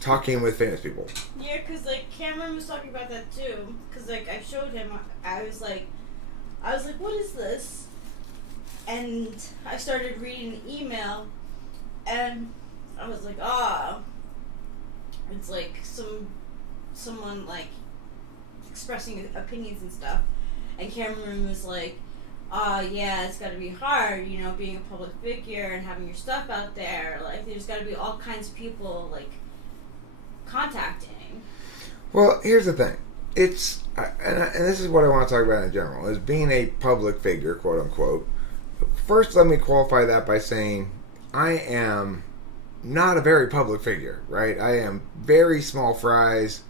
talking with famous people. Yeah, because like Cameron was talking about that too. Because like I showed him, I was like, what is this? And I started reading the email, and I was like, it's like someone like expressing opinions and stuff. And Cameron was like, yeah, it's got to be hard, you know, being a public figure and having your stuff out there. Like, there's got to be all kinds of people, like, contacting. Well, here's the thing. It's, and this is what I want to talk about in general, is being a public figure, quote unquote. First, let me qualify that by saying I am not a very public figure, right? I am very small fries.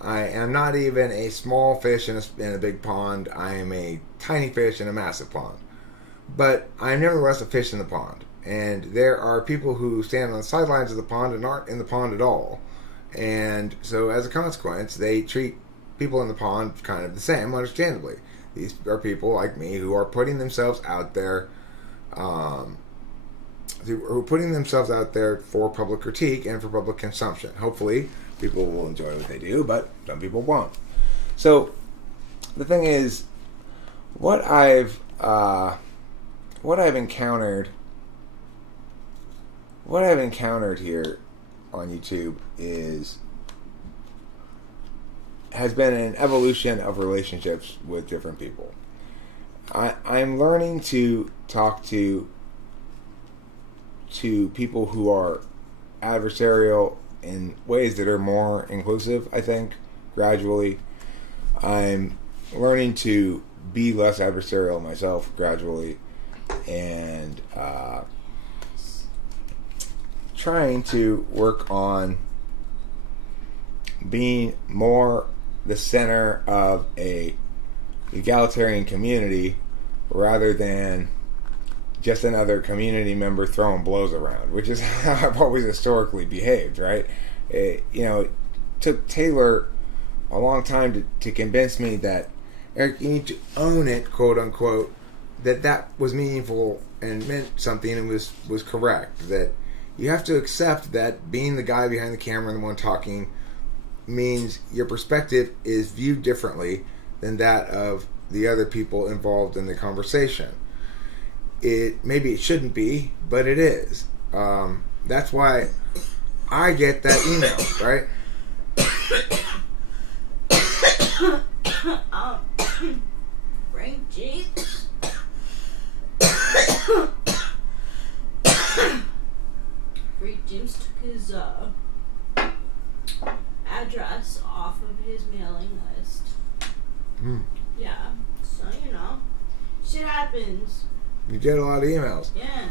I am not even a small fish in a big pond. I am a tiny fish in a massive pond. But I am nevertheless a fish in the pond. And there are people who stand on the sidelines of the pond and aren't in the pond at all. And so as a consequence, they treat people in the pond kind of the same, understandably. These are people like me who are putting themselves out there, who are putting themselves out there for public critique and for public consumption. Hopefully, people will enjoy what they do, but some people won't. So, the thing is, what I've encountered what I've encountered here on YouTube has been an evolution of relationships with different people. I'm learning to talk to people who are adversarial in ways that are more inclusive, I think, gradually. I'm learning to be less adversarial myself gradually, and trying to work on being more the center of a egalitarian community rather than just another community member throwing blows around, which is how I've always historically behaved, right? It took Taylor a long time to convince me that, Eric, you need to own it, quote unquote, that was meaningful and meant something and was correct. That you have to accept that being the guy behind the camera and the one talking means your perspective is viewed differently than that of the other people involved in the conversation. Maybe it shouldn't be, but it is. That's why I get that email, right? Frank G. Frank James took his address off of his mailing list. Yeah, so shit happens. You get a lot of emails. Yeah.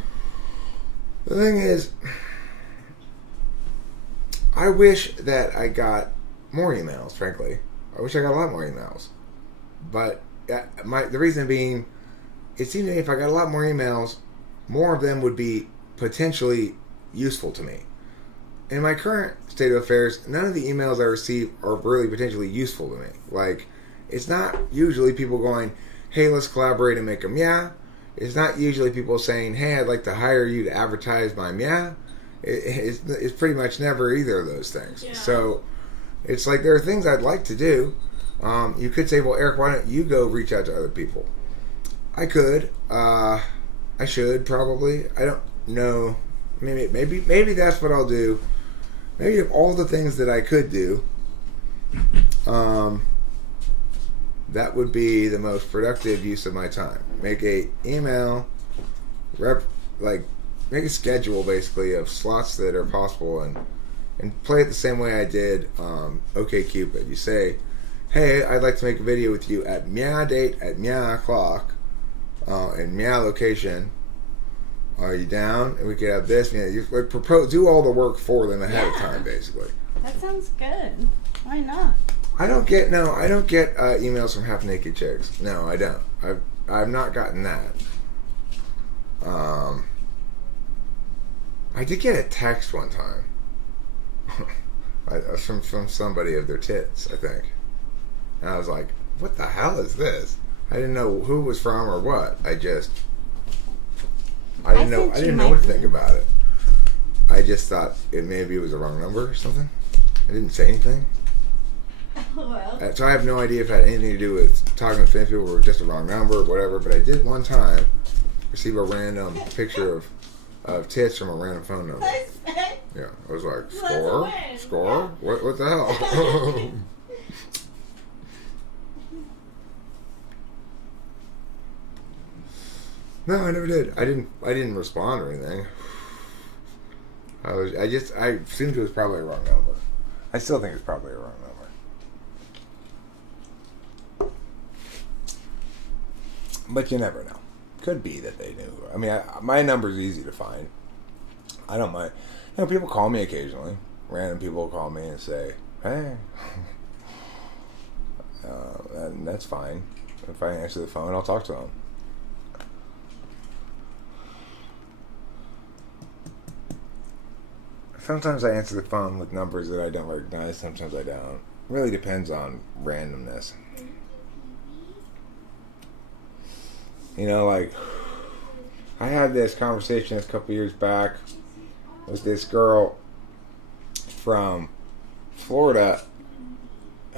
The thing is, I wish that I got more emails, frankly. I wish I got a lot more emails. But the reason being, it seemed to me if I got a lot more emails, more of them would be potentially useful to me. In my current state of affairs, none of the emails I receive are really potentially useful to me. Like, it's not usually people going, hey, let's collaborate and make a meow. It's not usually people saying, hey, I'd like to hire you to advertise my meow. It's pretty much never either of those things. Yeah. So it's like there are things I'd like to do. You could say, well, Eric, why don't you go reach out to other people? I could. I should probably. I don't know. Maybe that's what I'll do. Maybe of all the things that I could do, that would be the most productive use of my time. Make a email, make a schedule basically of slots that are possible, and play it the same way I did OkCupid. You say, hey, I'd like to make a video with you at meow date at meow o'clock, and meow location. Are you down? And we could have this. You propose, do all the work for them ahead of time, basically. That sounds good. Why not? I don't get emails from half naked chicks. No, I don't. I've not gotten that. I did get a text one time from somebody of their tits, I think, and I was like, "What the hell is this?" I didn't know who it was from or what. I didn't know what to think about it. I just thought maybe it was the wrong number or something. I didn't say anything. Well. So I have no idea if it had anything to do with talking to famous people or just a wrong number or whatever, but I did one time receive a random picture of tits from a random phone number. Yeah, I was like, score? What the hell? No, I never did. I didn't respond or anything. I assumed it was probably a wrong number. I still think it's probably a wrong number. But you never know. Could be that they knew. I mean, my number's easy to find. I don't mind. People call me occasionally. Random people call me and say, hey. And that's fine. If I answer the phone, I'll talk to them. Sometimes I answer the phone with numbers that I don't recognize. Sometimes I don't. It really depends on randomness. I had this conversation a couple years back with this girl from Florida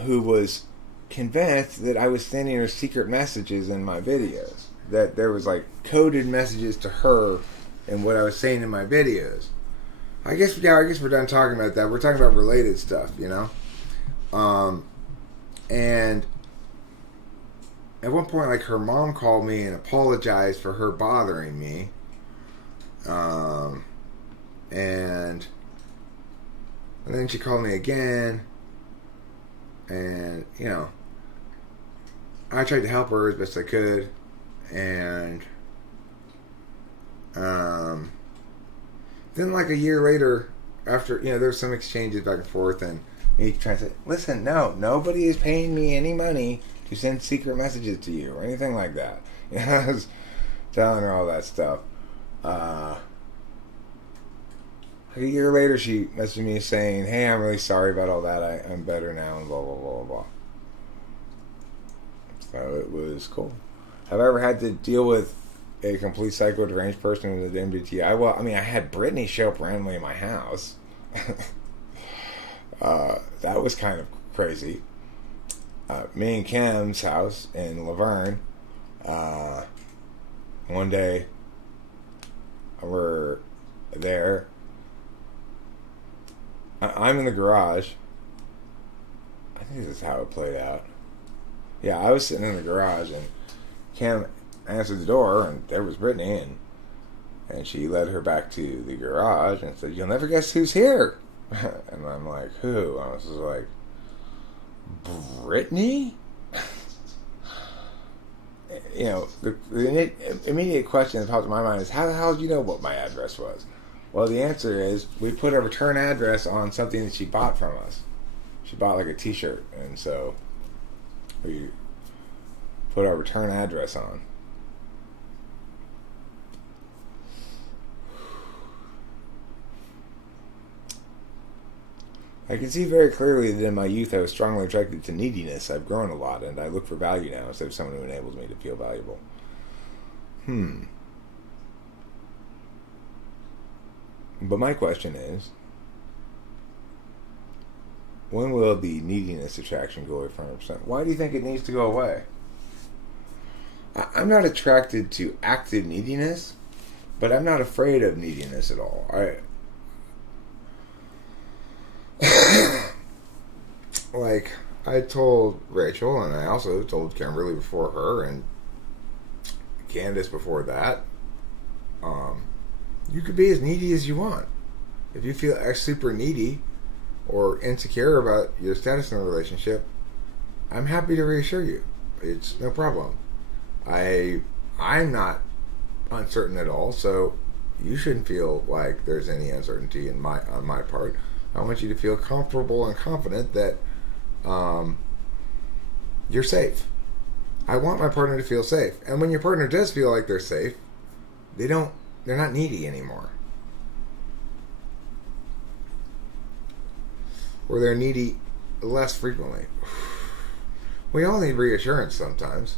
who was convinced that I was sending her secret messages in my videos. That there was coded messages to her in what I was saying in my videos. I guess we're done talking about that. We're talking about related stuff, and at one point, like, her mom called me and apologized for her bothering me, and then she called me again, and I tried to help her as best I could, and then like a year later, after there was some exchanges back and forth, and he tried to say, "Listen, no, nobody is paying me any money to send secret messages to you or anything like that." I was telling her all that stuff. A year later, she messaged me saying, "Hey, I'm really sorry about all that. I'm better now," and blah, blah, blah, blah. So it was cool. Have I ever had to deal with a complete psycho deranged person with an MBTI? Well, I mean, I had Brittany show up randomly in my house. That was kind of crazy. Me and Kim's house in Laverne. One day, we're there. I'm in the garage. I think this is how it played out. Yeah, I was sitting in the garage, and Kim answered the door, and there was Brittany, and she led her back to the garage and said, "You'll never guess who's here." And I'm like, "Who?" I was just like, "Brittany?" The immediate question that popped in my mind is, how the hell did you know what my address was? Well, the answer is, we put a return address on something that she bought from us. She bought like a t-shirt, and so we put our return address on. I can see very clearly that in my youth I was strongly attracted to neediness. I've grown a lot, and I look for value now instead of someone who enables me to feel valuable. But my question is, when will the neediness attraction go away 100%? Why do you think it needs to go away? I'm not attracted to active neediness, but I'm not afraid of neediness at all. Like, I told Rachel, and I also told Kimberly before her, and Candace before that, you could be as needy as you want. If you feel super needy or insecure about your status in a relationship, I'm happy to reassure you. It's no problem. I'm not uncertain at all, so you shouldn't feel like there's any uncertainty on my part. I want you to feel comfortable and confident that you're safe. I want my partner to feel safe. And when your partner does feel like they're safe, they're not needy anymore. Or they're needy less frequently. We all need reassurance sometimes.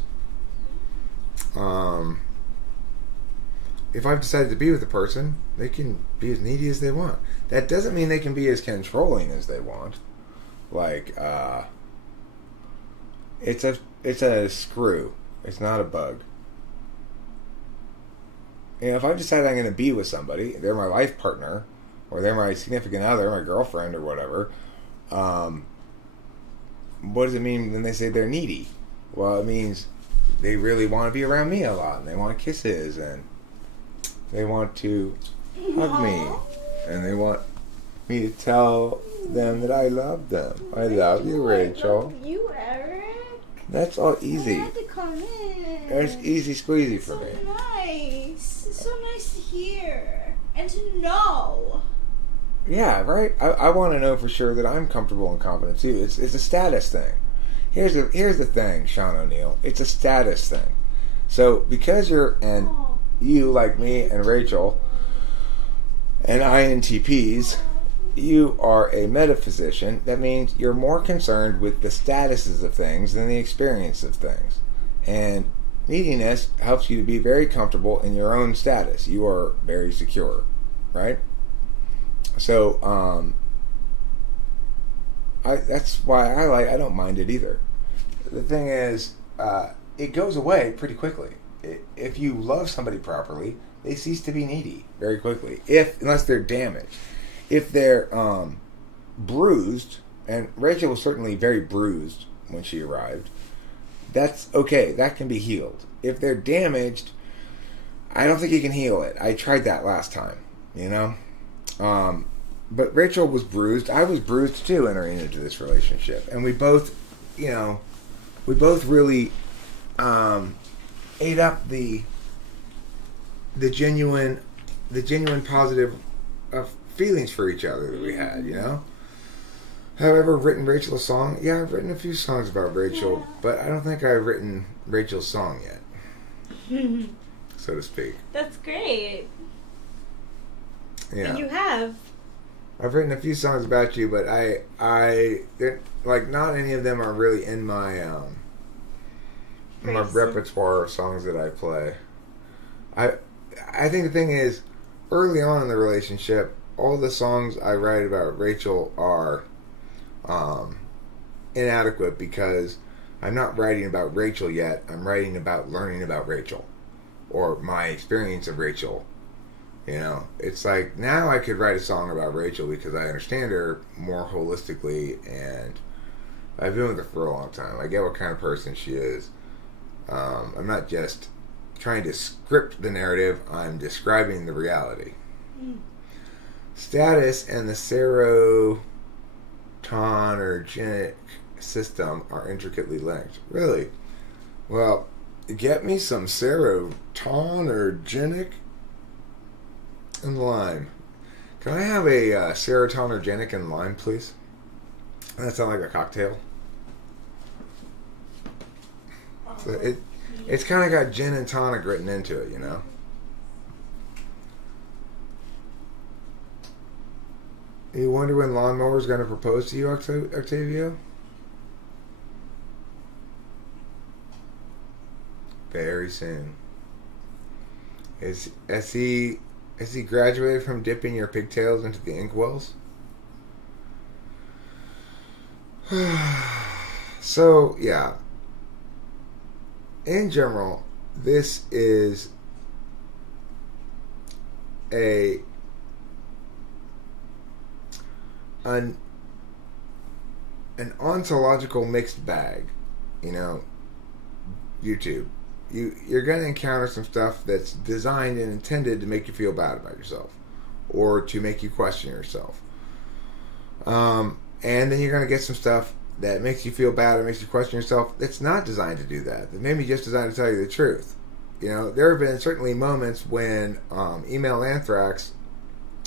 If I've decided to be with a person, they can be as needy as they want. That doesn't mean they can be as controlling as they want. Like, it's a screw. It's not a bug. If I've decided I'm going to be with somebody, they're my life partner, or they're my significant other, my girlfriend, or whatever, what does it mean when they say they're needy? Well, it means they really want to be around me a lot, and they want kisses, and they want to hug me, and they want me to tell them that I love them. I love you, Rachel. I love you, Eric. That's all easy. I had to come in. It's easy squeezy for me. So nice. It's so nice to hear and to know. Yeah, right. I want to know for sure that I'm comfortable and confident too. It's a status thing. Here's the thing, Sean O'Neill. It's a status thing. So because you like me and Rachel and INTPs, you are a metaphysician. That means you're more concerned with the statuses of things than the experience of things. And neediness helps you to be very comfortable in your own status. You are very secure, right? So that's why I don't mind it either. The thing is, it goes away pretty quickly. If you love somebody properly, they cease to be needy very quickly, unless they're damaged. if they're bruised, and Rachel was certainly very bruised when she arrived, that's okay. That can be healed. If they're damaged, I don't think you can heal it. I tried that last time, you know? But Rachel was bruised. I was bruised too entering into this relationship. And we both, really ate up the genuine positive feelings for each other that we had, you know? Have I ever written Rachel a song? Yeah, I've written a few songs about Rachel, but I don't think I've written Rachel's song yet, so to speak. That's great. Yeah. And you have. I've written a few songs about you, but not any of them are really in my repertoire of songs that I play. I think the thing is, early on in the relationship, all the songs I write about Rachel are inadequate because I'm not writing about Rachel yet. I'm writing about learning about Rachel or my experience of Rachel. You know, it's like now I could write a song about Rachel because I understand her more holistically and I've been with her for a long time. I get what kind of person she is. I'm not just trying to script the narrative, I'm describing the reality. Status and the serotonergic system are intricately linked. Really? Well, get me some serotonergic and lime. Can I have a serotonergic and lime, please? Doesn't that sound like a cocktail? So it's kind of got gin and tonic written into it, you know? You wonder when Lawnmower's going to propose to you, Octavio? Very soon. Has he graduated from dipping your pigtails into the inkwells? So, yeah. In general, this is an ontological mixed bag. You know, YouTube. You're going to encounter some stuff that's designed and intended to make you feel bad about yourself or to make you question yourself. And then you're going to get some stuff that makes you feel bad or makes you question yourself that's not designed to do that. That maybe just designed to tell you the truth. You know, there have been certainly moments when Email Anthrax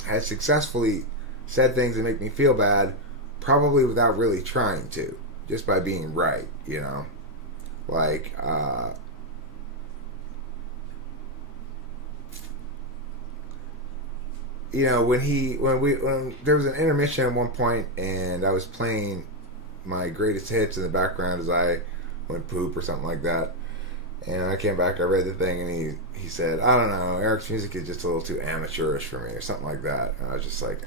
has successfully said things that make me feel bad, probably without really trying to, just by being right, you know? Like, you know, when there was an intermission at one point and I was playing my greatest hits in the background as I went poop or something like that, and I came back, I read the thing, and he said, I don't know, Eric's music is just a little too amateurish for me or something like that. And I was just like,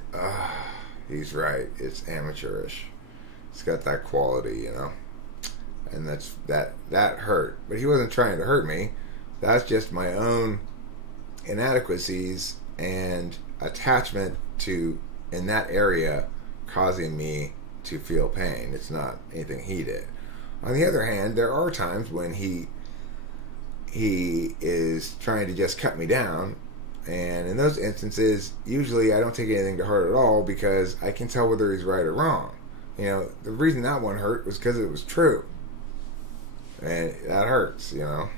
he's right, it's amateurish, it's got that quality, you know. And that hurt, but he wasn't trying to hurt me. That's just my own inadequacies and attachment to in that area causing me to feel pain. It's not anything he did. On the other hand, there are times when he is trying to just cut me down, and in those instances usually I don't take anything to heart at all because I can tell whether he's right or wrong. You know, the reason that one hurt was because it was true, and that hurts, you know.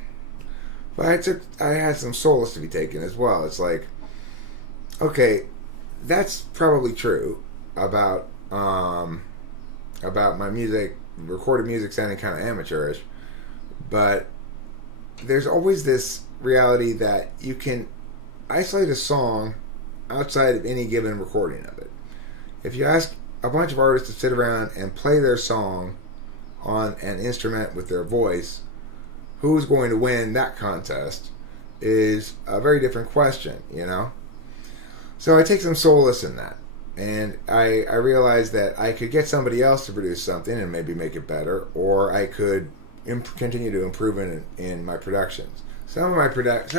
But I had some solace to be taken as well. It's like, okay, that's probably true about my music, recorded music sounding kind of amateurish, but there's always this reality that you can isolate a song outside of any given recording of it. If you ask a bunch of artists to sit around and play their song on an instrument with their voice, who's going to win that contest is a very different question, you know? So I take some solace in that. And I realized that I could get somebody else to produce something and maybe make it better, or I could continue to improve in my productions. Some of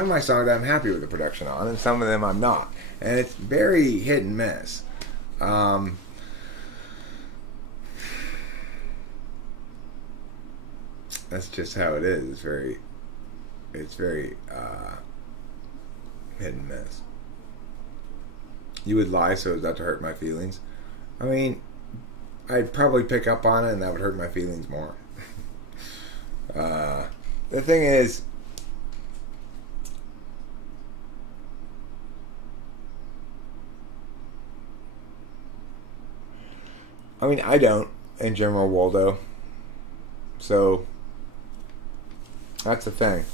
my songs I'm happy with the production on, and some of them I'm not. And it's very hit and miss. That's just how it is. It's very hit and miss. You would lie so as not to hurt my feelings. I mean, I'd probably pick up on it and that would hurt my feelings more. The thing is, I mean, I don't, in general, Waldo. So, that's the thing.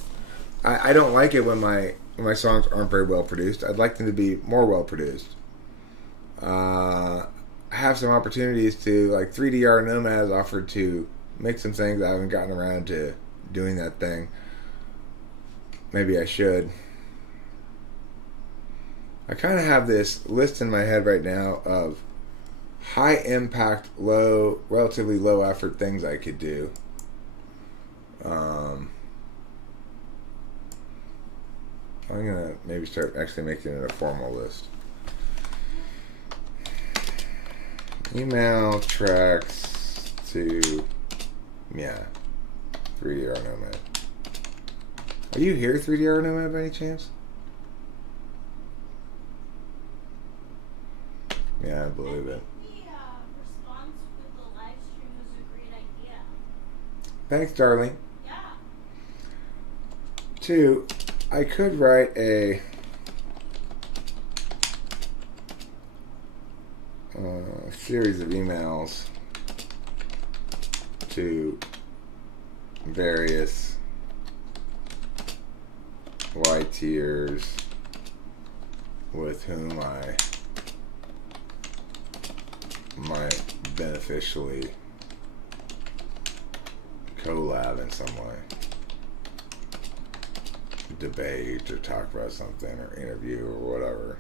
I don't like it when my songs aren't very well produced. I'd like them to be more well produced. I have some opportunities to, like 3D Art Nomad has offered to make some things. I haven't gotten around to doing that thing. Maybe I should. I kind of have this list in my head right now of high impact, relatively low effort things I could do. I'm gonna maybe start actually making it a formal list. Email tracks to 3D Art Nomad. Are you here, 3D Art Nomad, by any chance? Yeah, I believe it. Response with the live stream was a great idea. Thanks, darling. Yeah. 2, I could write a series of emails to various YTers with whom I might beneficially collab in some way. Debate or talk about something or interview or whatever.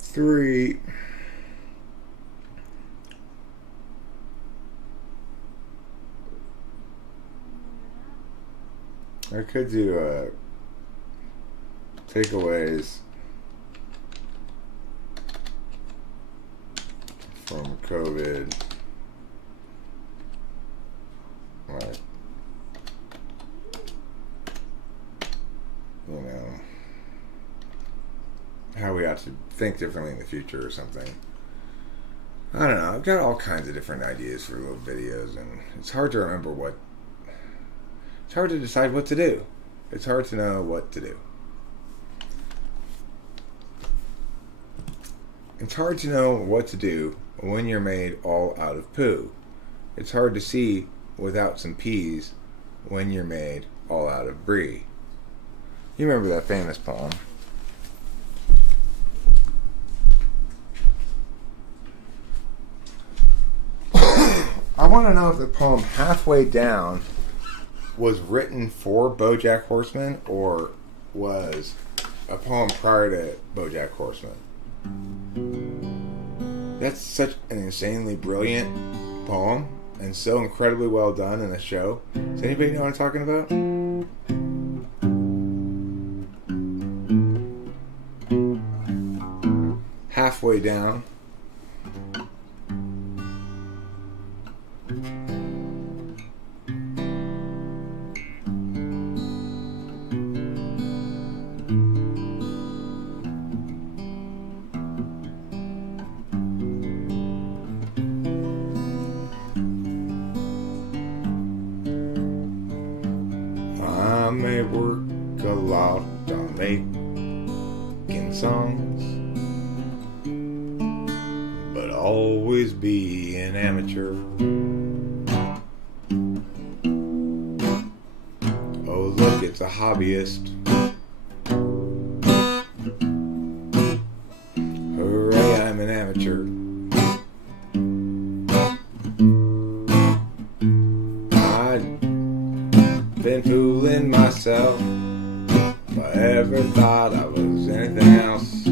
Three, I could do takeaways from COVID, like, you know, how we ought to think differently in the future or something. I don't know. I've got all kinds of different ideas for little videos, and it's hard to remember what. It's hard to decide what to do. It's hard to know what to do. It's hard to know what to do when you're made all out of poo. It's hard to see without some peas when you're made all out of brie. You remember that famous poem? I want to know if the poem halfway down was written for BoJack Horseman or was a poem prior to BoJack Horseman. That's such an insanely brilliant poem and so incredibly well done in the show. Does anybody know what I'm talking about? Halfway down. I may work a lot on making songs, but always be an amateur. Oh look, it's a hobbyist. Hooray, I'm an amateur. Been fooling myself if I ever thought I was anything else.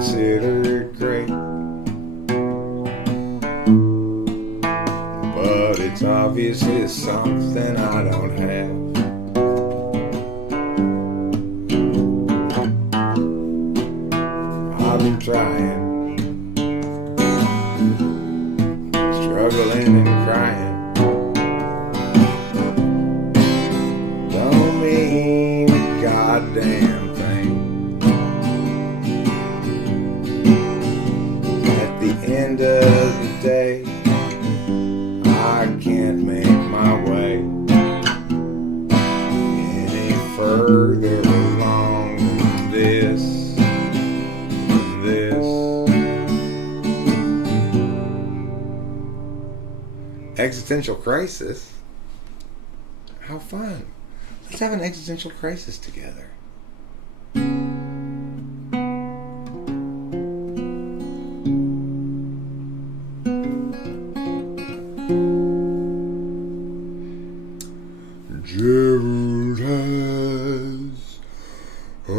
considered great, but it's obviously something I don't have. I've been trying, struggling and crying. Don't mean a goddamn thing. At the end of the day, I can't make my way any further along than this. Existential crisis? How fun. Let's have an existential crisis together. Gerald has a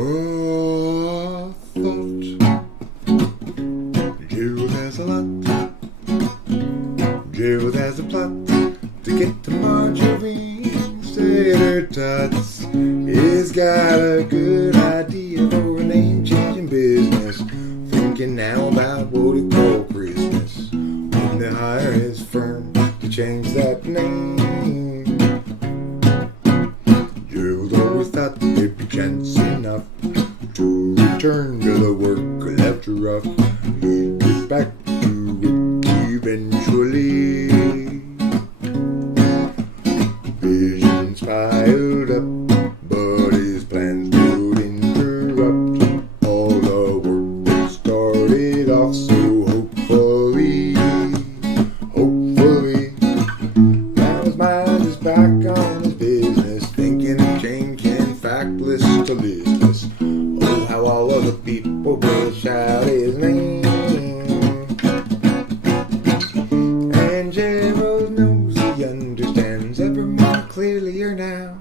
thought. Gerald has a lot. Gerald has a plot to get to Marjorie's tater tots. He's got a good idea for a name-changing business. Thinking now about what he call Christmas. When they hire his firm to change that name. Gerald always thought there'd be chance enough to return to the work after rough. He'd get back to it eventually. Visions piled up, but his plans would interrupt all the work that started off so hopefully. Now his mind is back on his business, thinking of changing factless to listless. Oh, how all of the people will shout his name. And Gerald knows he understands ever more clearlier now.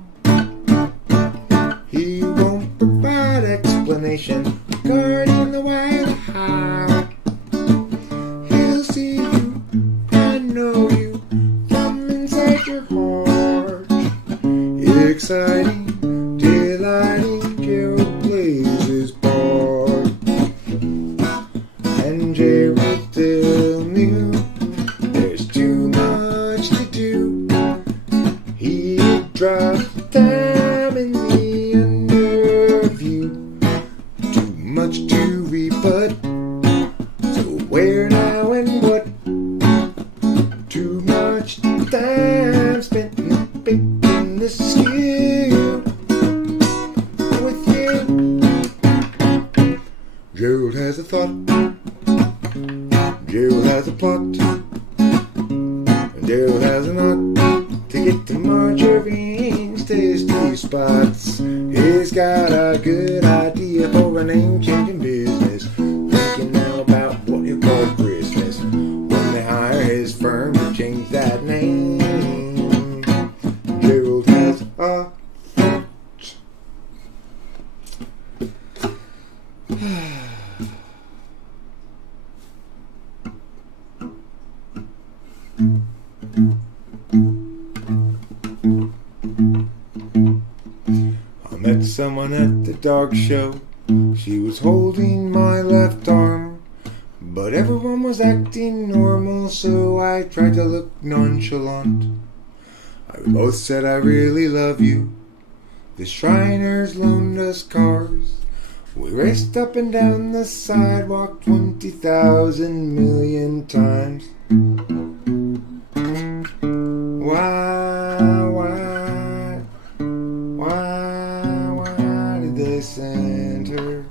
He won't provide explanation regarding the why or the how. He'll see you and know you from inside your heart. Exciting, delighting, Gerald plays his part. And Gerald still knew there's too much to do. He'd drop the time in the underview. Too much to rebut. So where now and what? Too much time spent picking this skill with you. Gerald has a thought. Gerald has a plot. Gerald has a knot to get to Marjorie's tasty spots. He's got a good idea for a name-changing business. Thinking now about what you call Christmas. When they hire his firm to change that name. Gerald has a thought. I met someone at the dog show. She was holding my left arm, but everyone was acting normal, so I tried to look nonchalant. We both said I really love you. The Shriners loaned us cars. We raced up and down the sidewalk 20,000 million times. Why did they send her?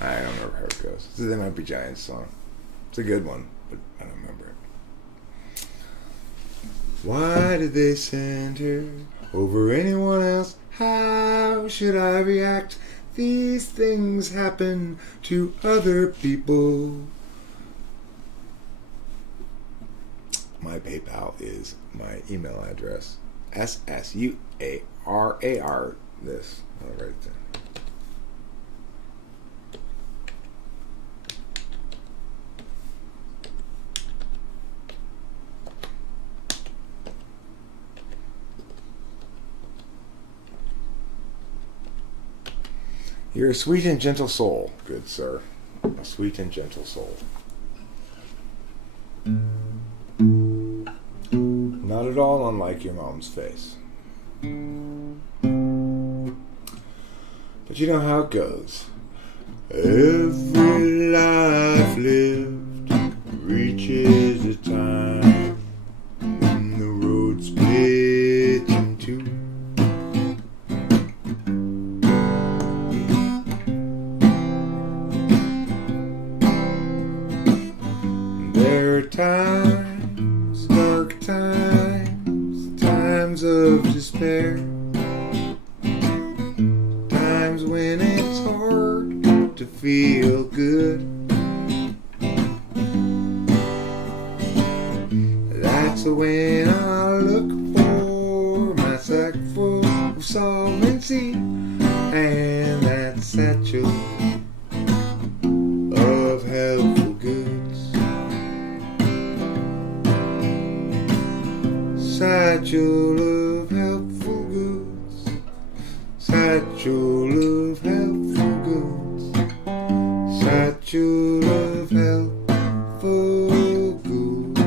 I don't remember how it goes. This is the Might Be Giants song. It's a good one, but I don't remember it. Why did they send her over anyone else? How should I react? These things happen to other people. My PayPal is my email address. SSUARAR. This. I'll write it You're a sweet and gentle soul, good sir. A sweet and gentle soul. Not at all unlike your mom's face. But you know how it goes. Every life lived reaches a time when the road splits in two. There are times, dark times, times of despair, times when it's hard to feel good. That's when I look for my sack full of solvency and that satchel of helpful goods. Satchel of helpful goods. Satchel of helpful goods. Satchel of helpful goods.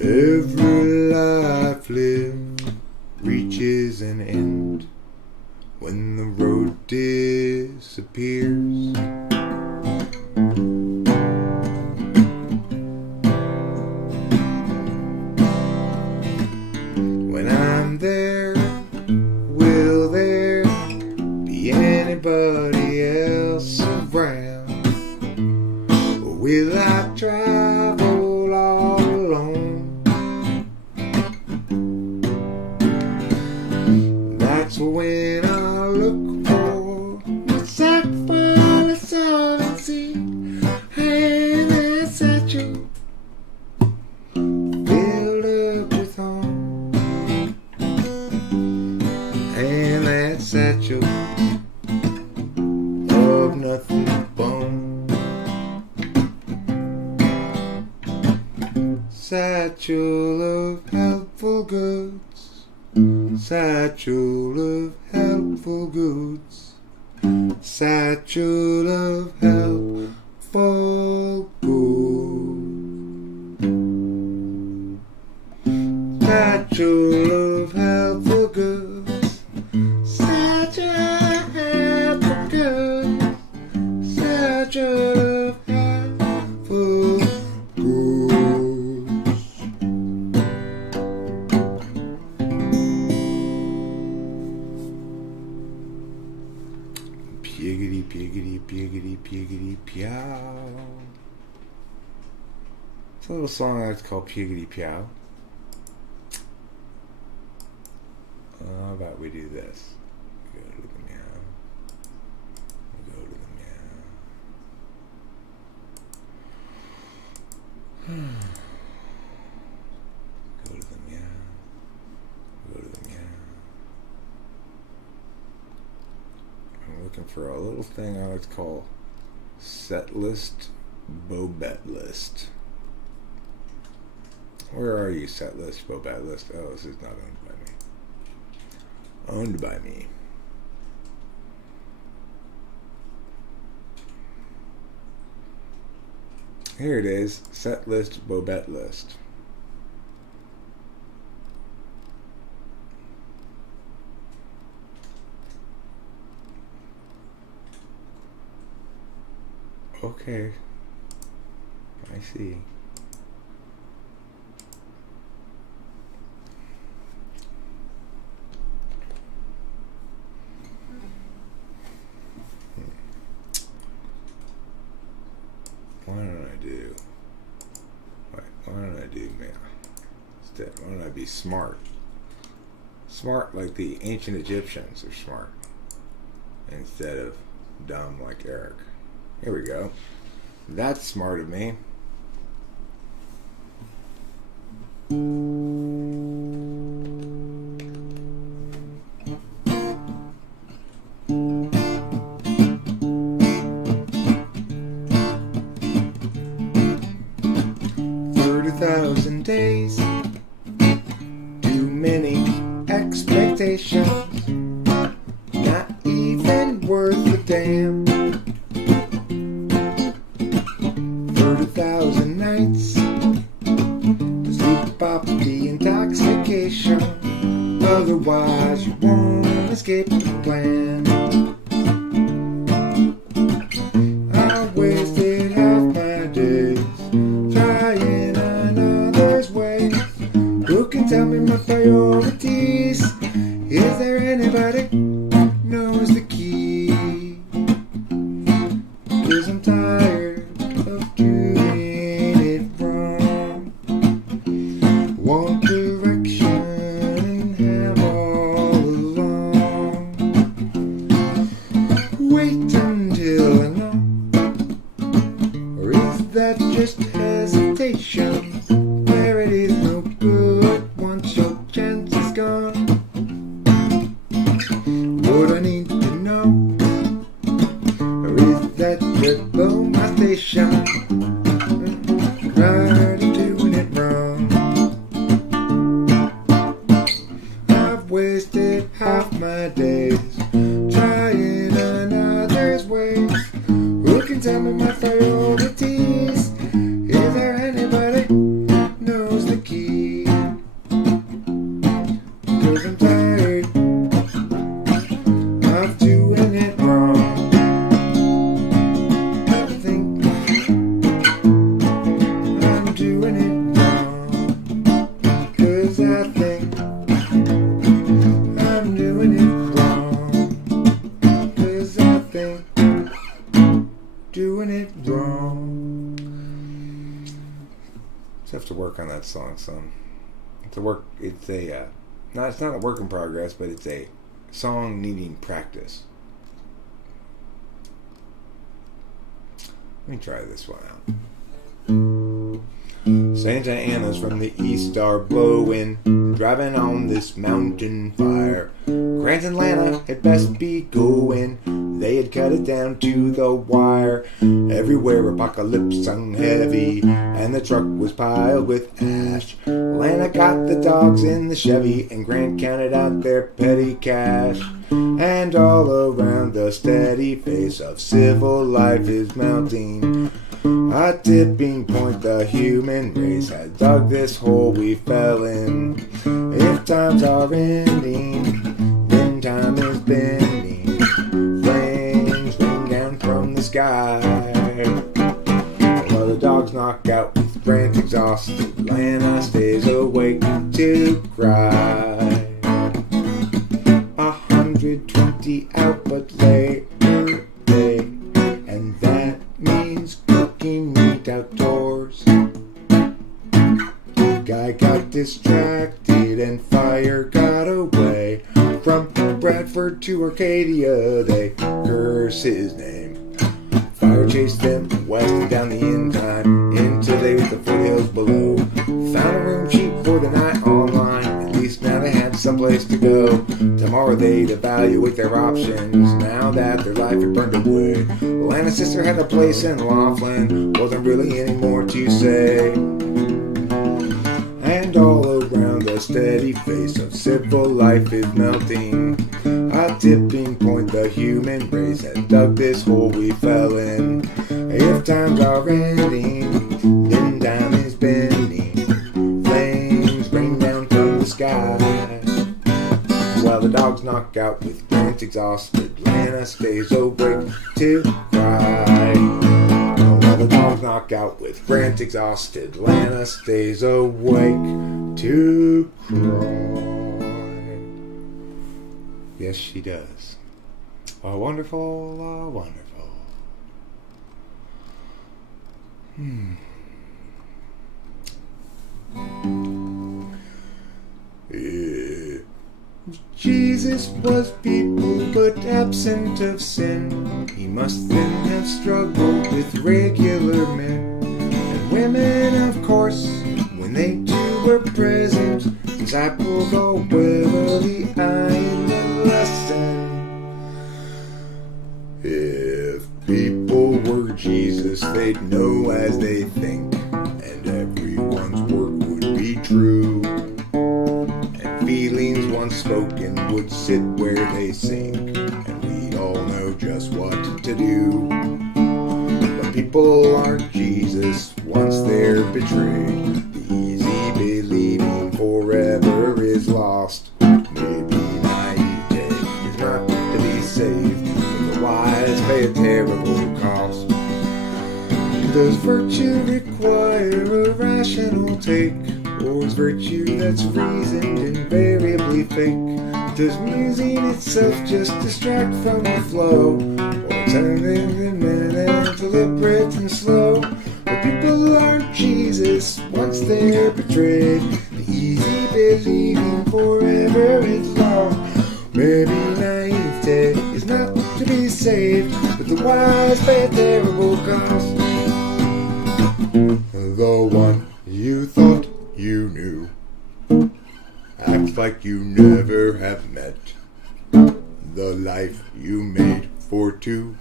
Every life lived reaches an end when the road disappears. When I'm there, will there be anybody else around? Or will I travel all alone? That's when I look for my sack full of solvency and that satchel filled up with home. And that satchel of nothing but bone. Satchel of helpful goods. Satchel of helpful goods. Satchel of helpful goods. Satchel of helpful goods. Satchel of helpful goods. Satchel of helpful goods. Piggity, piggity, piggity, piggity, pyow. It's a little song that's called Piggity Pyow. How about we do this? Go to the meow. Go to the meow. Go to the meow. Go to the meow. I'm looking for a little thing I like to call set list, Bobet list. Where are you, set list, Bobet list? Oh, this is not owned by me. Owned by me. Here it is, set list, Bobet list. Okay, I see. Why don't I do? Why don't I do math instead? Why don't I be smart? Smart like the ancient Egyptians are smart, instead of dumb like Eric. Here we go. That's smart of me. Days, too many expectations. worth a damn. For 1,000 nights to sleep off the intoxication. Otherwise, you won't escape the plan. I wasted half my days trying another's ways. Who can tell me my priorities? Is there anybody knows the key? 'Cause I'm tired of doing it wrong. One direction and have all along. Wait until I know. Or is that just hesitation? Clarity's no good once your chance is gone. What I need to know, or is that just blow my station? Tired of doing it wrong. I've wasted half my days trying another's ways. Who can tell me my priorities? Is there anybody knows the key? 'Cause I'm tired of doing it wrong. I think I'm doing it wrong. 'Cause I think I'm doing it wrong. 'Cause I think doing it wrong. Just have to work on that song some. It's it's not a work in progress, but it's a song needing practice. Let me try this one out. Santa Ana's from the east are blowing, driving on this mountain fire. Grant and Lana had best be going, they had cut it down to the wire. Everywhere apocalypse hung heavy, and the truck was piled with ash. Lana got the dogs in the Chevy, and Grant counted out their petty cash. And all around the steady face of civil life is mounting. A tipping point, the human race had dug this hole we fell in. If times are ending, then time is bending. Flames rain down from the sky, while the dogs knock out with Grant exhausted. Lana stays awake to cry. 120 out, but later day, and that means cooking meat outdoors. Guy got distracted and fire got away. From Bradford to Arcadia, they curse his name. Fire chased them west and down the incline until they hit the foothills below. Found a room cheap for the night online. At least now they had someplace to go. Tomorrow they'd evaluate their options now that their life had burned away. Lana's sister had a place in Laughlin, wasn't really any more to say. And all around the steady face of civil life is melting. A tipping point, the human race had dug this hole we fell in. If times are ending, then time is bending. Flames rain down from the sky, while the dogs knock out with Grant exhausted. Lana stays awake to cry. While the dogs knock out with Grant exhausted. Lana stays awake to cry. Yes, she does. Oh, wonderful, oh, wonderful. Jesus was people but absent of sin. He must then have struggled with regular men and women, of course, when they too were present. Disciples all wear the eye in the lesson. If people were Jesus, they'd know as they think, and everyone's work would be true. Feelings once spoken would sit where they sink, and we'd all know people aren't Jesus once they're betrayed. The easy believing forever is lost. Maybe naivete is not to be saved, but the wise pay a terrible cost. Does virtue require a rational take, or is virtue that's reasoned invariably fake? Does musing itself just distract from the flow, or turn it deliberate and slow? But people aren't Jesus once they're betrayed. The easy believing forever is lost. Maybe naivete is not to be saved, but the wise pay a terrible cost. The one you thought you knew acts like you never have met. The life you made for two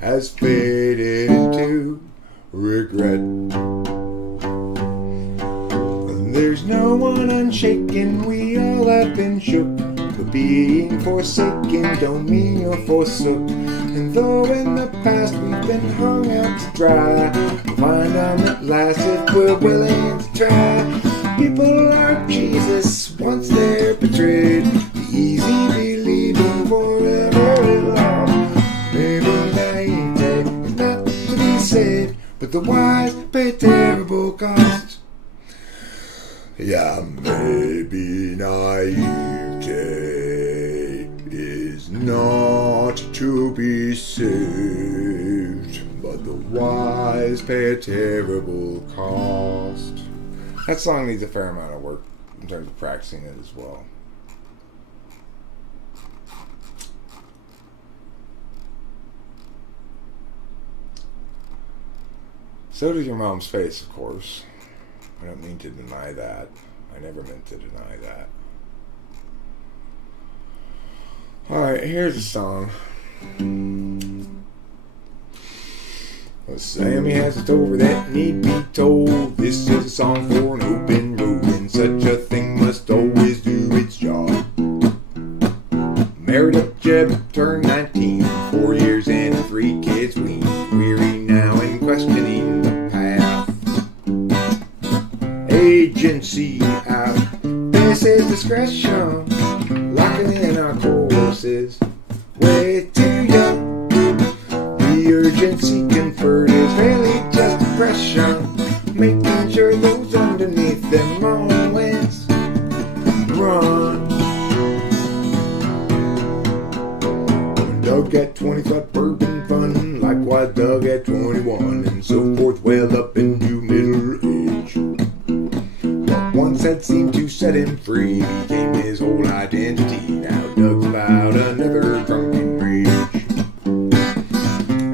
has faded into regret. There's no one unshaken, we all have been shook. But being forsaken don't mean you're forsook. And though in the past we've been hung out to dry, we'll find out at last if we're willing to try. People aren't Jesus once they're betrayed. The easy believing forever is lost. Maybe naivete is not to be saved, but the wise pay terrible cost. Yeah, maybe naivete is not to be saved, but the wise pay a terrible cost. That song needs a fair amount of work in terms of practicing it as well. So does your mom's face, of course. I don't mean to deny that. I never meant to deny that. Alright, here's a song. Well, Sammy has a story that need be told. This is a song for an open road, and such a thing must always do its job. Married up Jeb, turned 19, 4 years and 3 kids weaned. Weary now and questioning the path. Agency out, this is discretion. Locking in our courses, way too young. The urgency conferred is really just depression, making sure those underneath them always run. Doug at 25 bourbon fun, likewise Doug at 21, and so forth, well up into middle age. What once had seemed to set him free became his whole identity. Now Doug's about another drunken rage.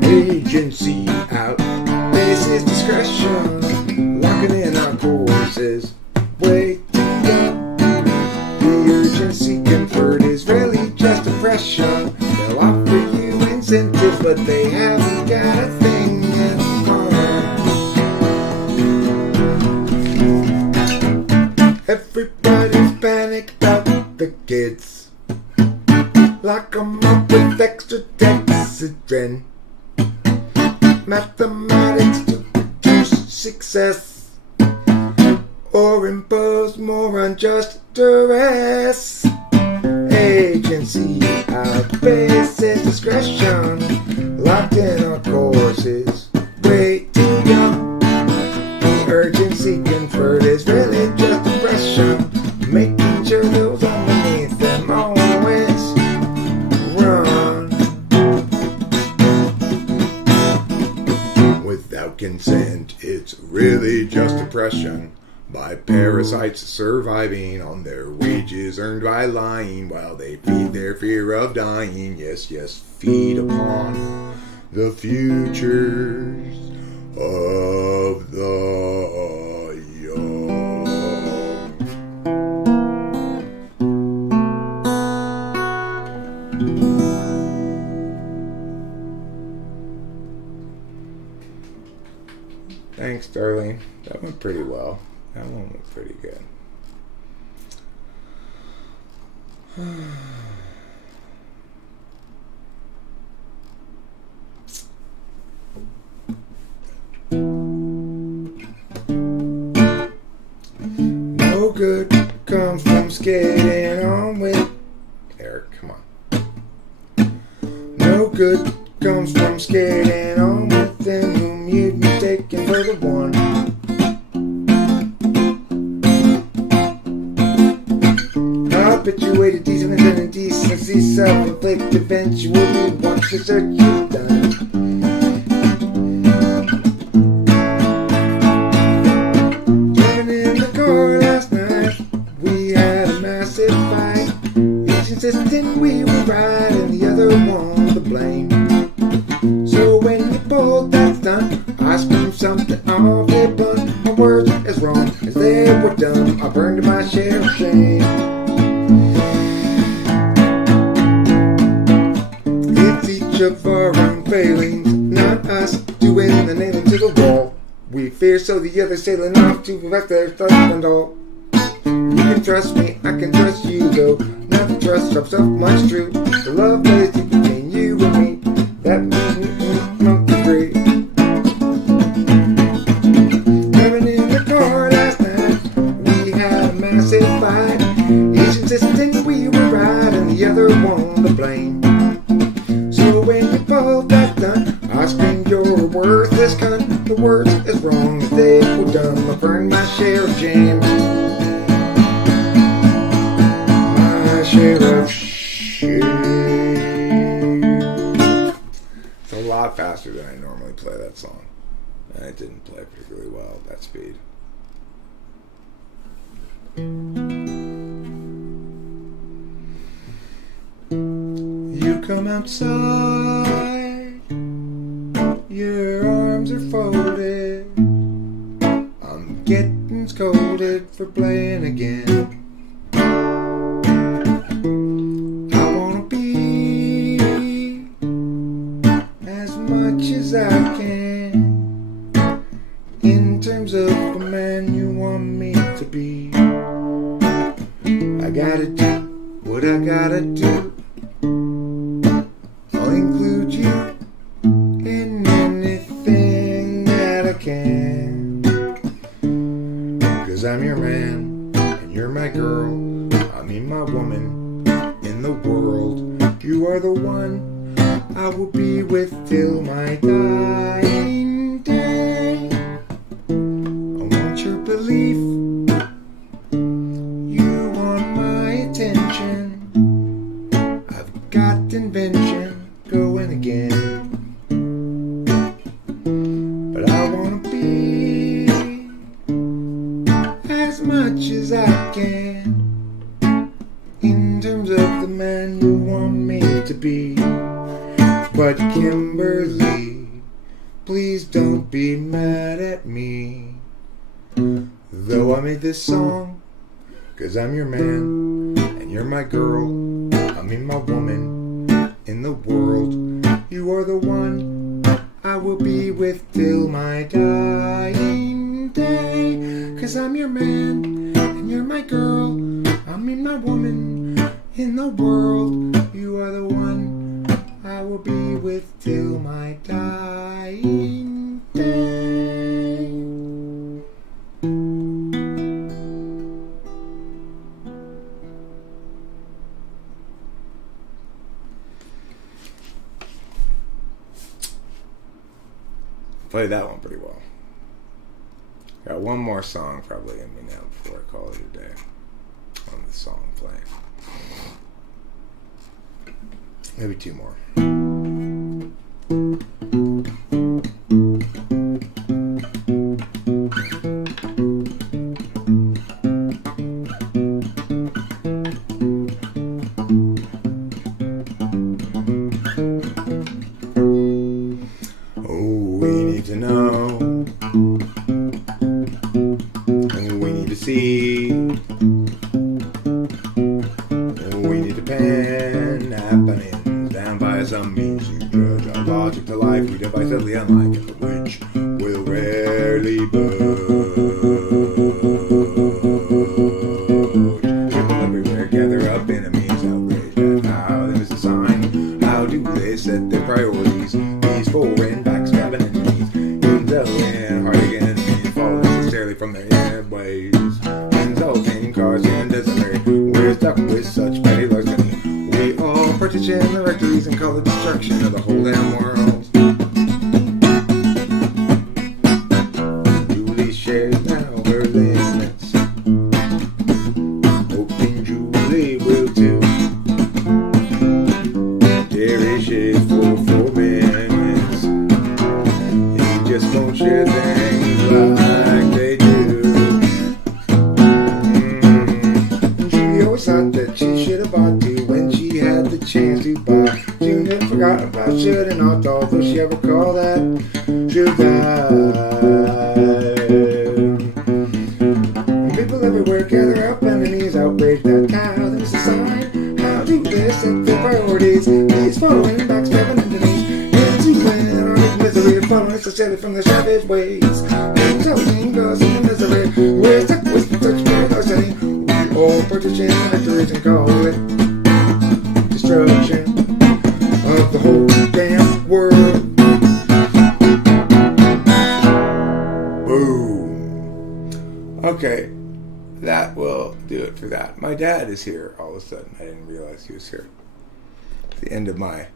Agency out, this is discretion. Locking in our courses, way too young. The urgency conferred is really just oppression. They'll offer you incentives, but they haven't got a thing in common. Everybody's panicked about the kids. Lock 'em up with extra dexedrine. Mathematics to produce success, or impose more unjust duress. Agency out, basis discretion. Locked in our courses, way too young. The urgency conferred is really just oppression, making sure those underneath them always run. Without consent, it's really just oppression by parasites surviving on their wages earned by lying while they feed their fear of dying. Yes, yes, feed upon the futures of the young. Thanks, darling. That went pretty well. That one went pretty good. skating on with. Eric, come on. No good comes from skating on with them whom you've mistaken for the one. Habituated decent and indecency, self-inflicted eventually once the search is done. Driving in the car last night, we had a massive fight. Each insisting we were right and the other one to blame. So when you pulled that stunt, I screamed something awfully blunt. My words as wrong as they were done. I burned my share of shame. It's each of our own failings, not us doing the nailing to the wall. We fear so the other sailing off to perfect their thoughts and all. You can trust me, I can trust you though. Not the trust of so much true. The love that is deep between you and me, that made me monkey free. Driving in the car last night, we had a massive fight. Each insisting we were right and the other one to blame. So when you pulled that stunt, I screamed you're a worthless cunt. The words as wrong as they were done. I burned my share of jam. My share of shit. It's a lot faster than I normally play that song. And it didn't play particularly well at that speed. You come outside, your arms are folded. I'm getting scolded for playing again. I wanna be as much as I can in terms of the man you want me to be. I gotta do what I gotta do. I'll include you in anything that I can. 'Cause I'm your man, and you're my girl. I mean my woman in the world. You are the one I will be with till my dying day. I want your belief. You want my attention. I've got invention going again. But I wanna be as much as I can in terms of the man you want me to be. But Kimberly, please don't be mad at me. Though I made this song, 'cause I'm your man, and you're my girl. I mean my woman in the world. You are the one I will be with till my dying day. 'Cause I'm your man, and you're my girl. I mean my woman in the world. You are the one I will be with till my dying day. Played that one pretty well. Got one more song probably in me now before I call it a day on the song playing. Maybe two more. Some means you judge our logic to life. We devise deadly unlike it, which will rarely budge. People everywhere gather up, enemies outraged at how there is a sign. How do they set their priorities? These foreign backstabbing enemies, intelligent, hearty enemies, fall necessarily from their inner ways. Insulting cars and disarray. call the destruction of the whole damn world. Julie shares now her limits. Hoping Julie will too. Jerry shares for 4 minutes. He just won't share things like they do. Julie always thought that she should have bought to when she had the chance to buy. Junior forgot about should and ought, although she ever called that should have. People everywhere gather up underneath outraged at how there's a sign. How do they set their priorities? He's following backstabbing enemies. Into an arctic misery, following necessarily from their savage ways. Intelligent goes in the misery. We're stuck with such curiosity. We all partition victories and call it destruction of the whole damn world. Boom. Okay, that will do it for that. My dad is here all of a sudden. I didn't realize he was here. It's the end of my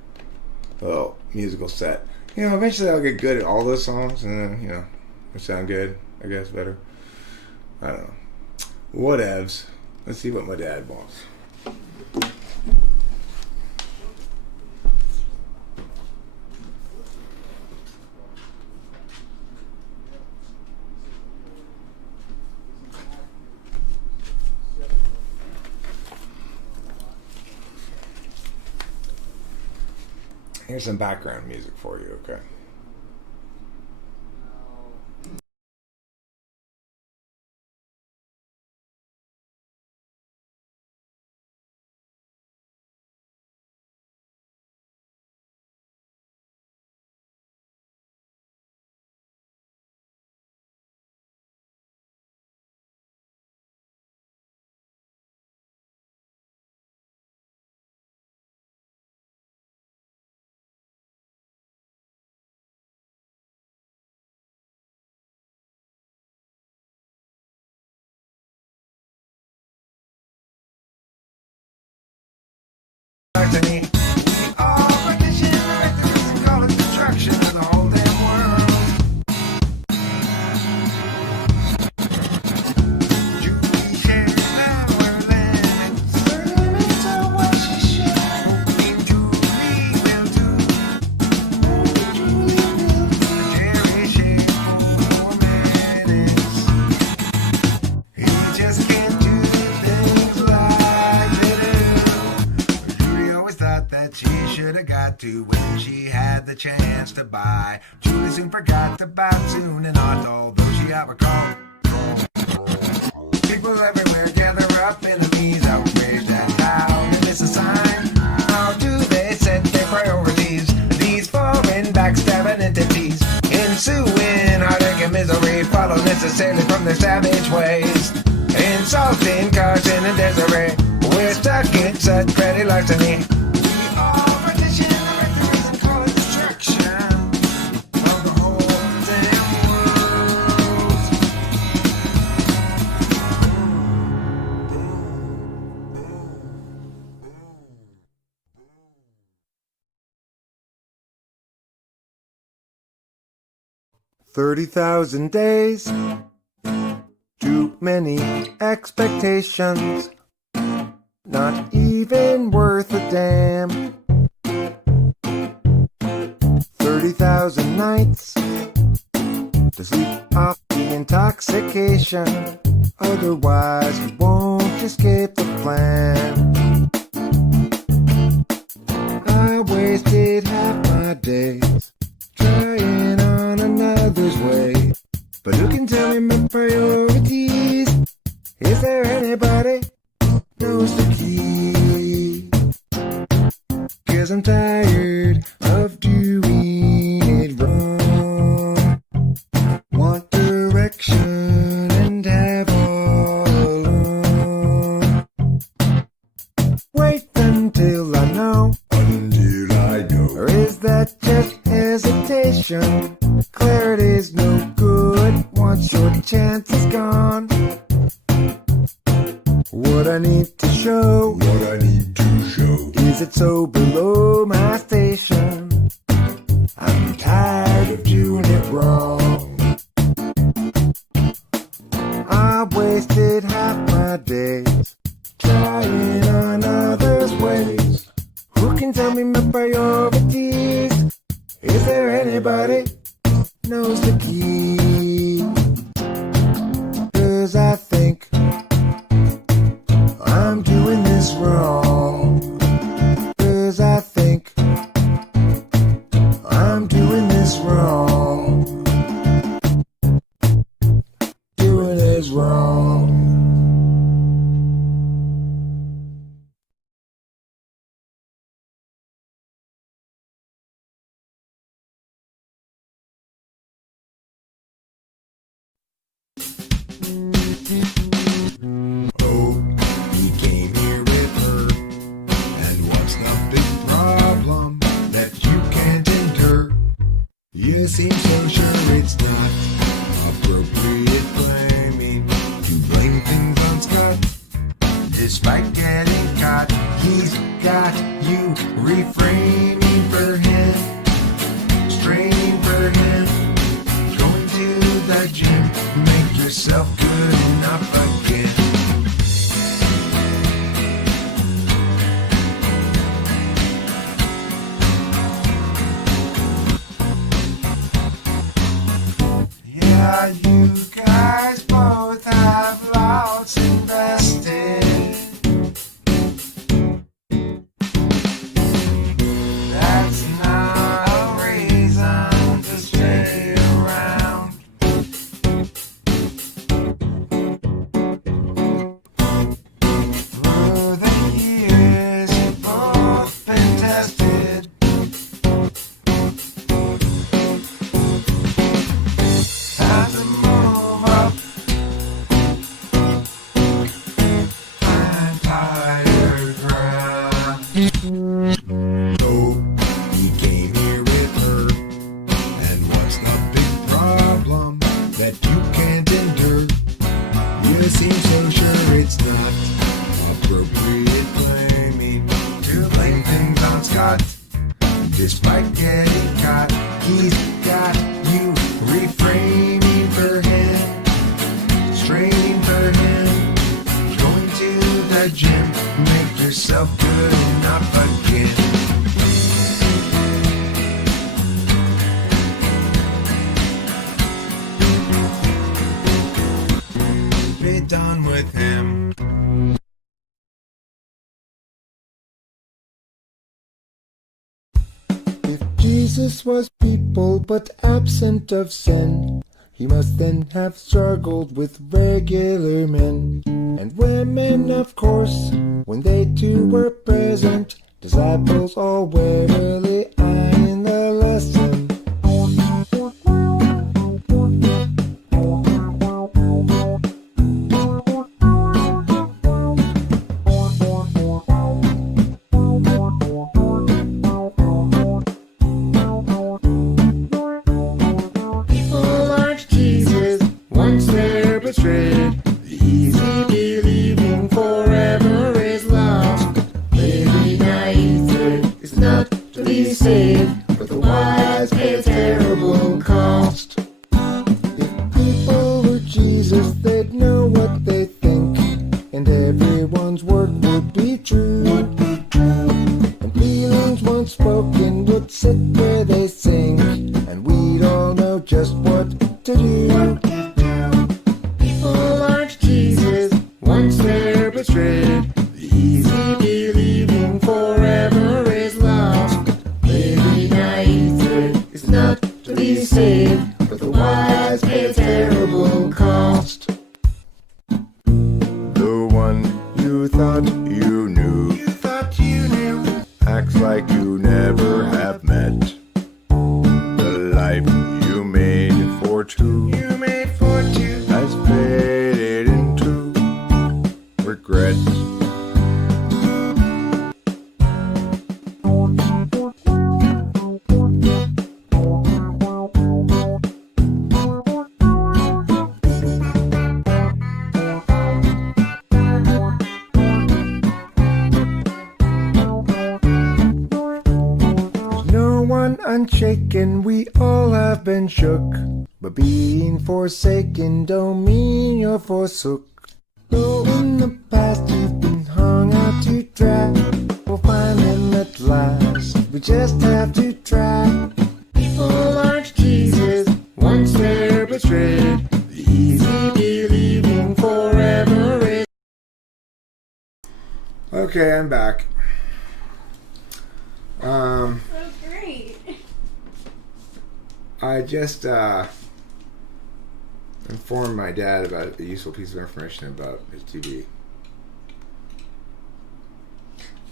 little musical set. You know, eventually I'll get good at all those songs, and then, you know, it'll sound good, I guess, better. I don't know. Whatevs. Let's see what my dad wants. Here's some background music for you, okay? We all partition victories and call it destruction of the whole damn world. Julie shares now her limits. Her limits are what she should. Hoping Julie will do. Hoping Julie will do. Jerry shares for 4 minutes. He just can't do things like they do. Thought that she should have got to when she had the chance to buy. Julie soon forgot about soon and ought, although she outrecalled. People everywhere gather up enemies outraged at how they miss a sign. How do they set their priorities? These foreign backstabbing entities ensuing heartache and misery follow necessarily from their savage ways. Insulting Carson and Desiree, we're stuck in such petty larceny. $30,000 days, too many expectations, not even worth a damn. 30,000 nights to sleep off the intoxication, otherwise you won't escape the plan. I wasted half my days trying on another's way, but who can tell me my priorities? Is there anybody knows the key? 'Cause I'm tired of doing it wrong. Want direction and have all along. Wait until I know. Until I know. Or is that just hesitation? Clarity's no good once your chance is gone. What I need to show is Is it so below my station? I'm tired of doing it wrong. I wasted half my days trying on others' ways. Who can tell me my priorities? Is there anybody knows the key? 'Cause I think I'm doing this wrong. 'Cause I think I'm doing this wrong. Doing it wrong. Oh, he came here with her. And what's the big problem that you can't endure? You seem so sure it's not appropriate blaming. You blame things on Scott. Despite getting caught, he's got you reframing for him, straining for him, going to the gym, make yourself good enough again. Yeah, you guys both have lots invested. That's not a reason to stay around. Through the years, you've both been tested. Time to move up. Find higher ground. So he came here with her. And what's the big problem that you can't endure? You seem so sure it's not appropriate blaming. To blame things on Scott. Despite getting caught, he's got you reframing for him, straining for him, going to the gym, make yourself good enough again. Be done with him. If Jesus was people but absent of sin, he must then have struggled with regular men and women, of course, when they too were present. Disciples all warily eyeing the lesson. People aren't Jesus once they're betrayed. The easy believing forever is lost. Maybe naive is not to be saved, but the wise pay a terrible cost. If people were Jesus, they'd know what they think, and everyone's work would be true. And feelings once spoken would sit where they sing, and we'd all know just what to do. People aren't Jesus once they're betrayed. The easy believing forever is lost. Maybe naive is not to be saved, but the wise pay a terrible cost. The one you thought you knew acts like you never have met. one unshaken, we all have been shook. But being forsaken don't mean you're forsook. Though in the past you've been hung out to dry, we'll find them at last. We just have to try. People aren't Jesus once they're betrayed. The easy believing forever is. Okay, I'm back. Oh, great. I just informed my dad about a useful piece of information about his TV.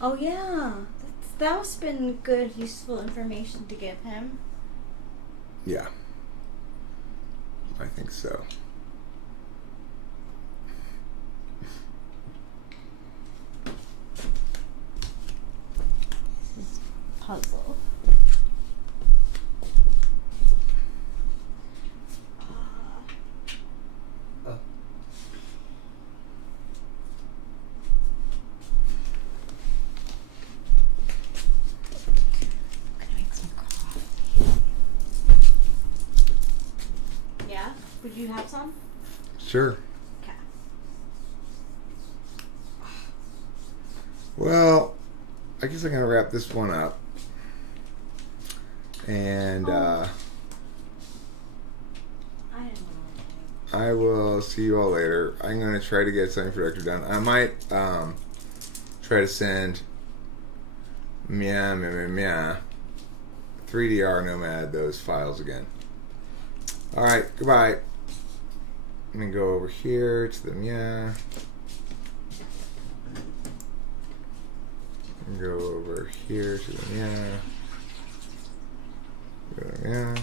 Oh, yeah. That must have been good, useful information to give him. Yeah, I think so. Puzzle. Yeah? Would you have some? Sure. Okay. Well, I guess I'm gonna wrap this one up, and I didn't know. I will see you all later. I'm gonna try to get something productive done. I might try to send 3DR Nomad those files again. All right, goodbye. Let me go over here to the Go over here to the Go to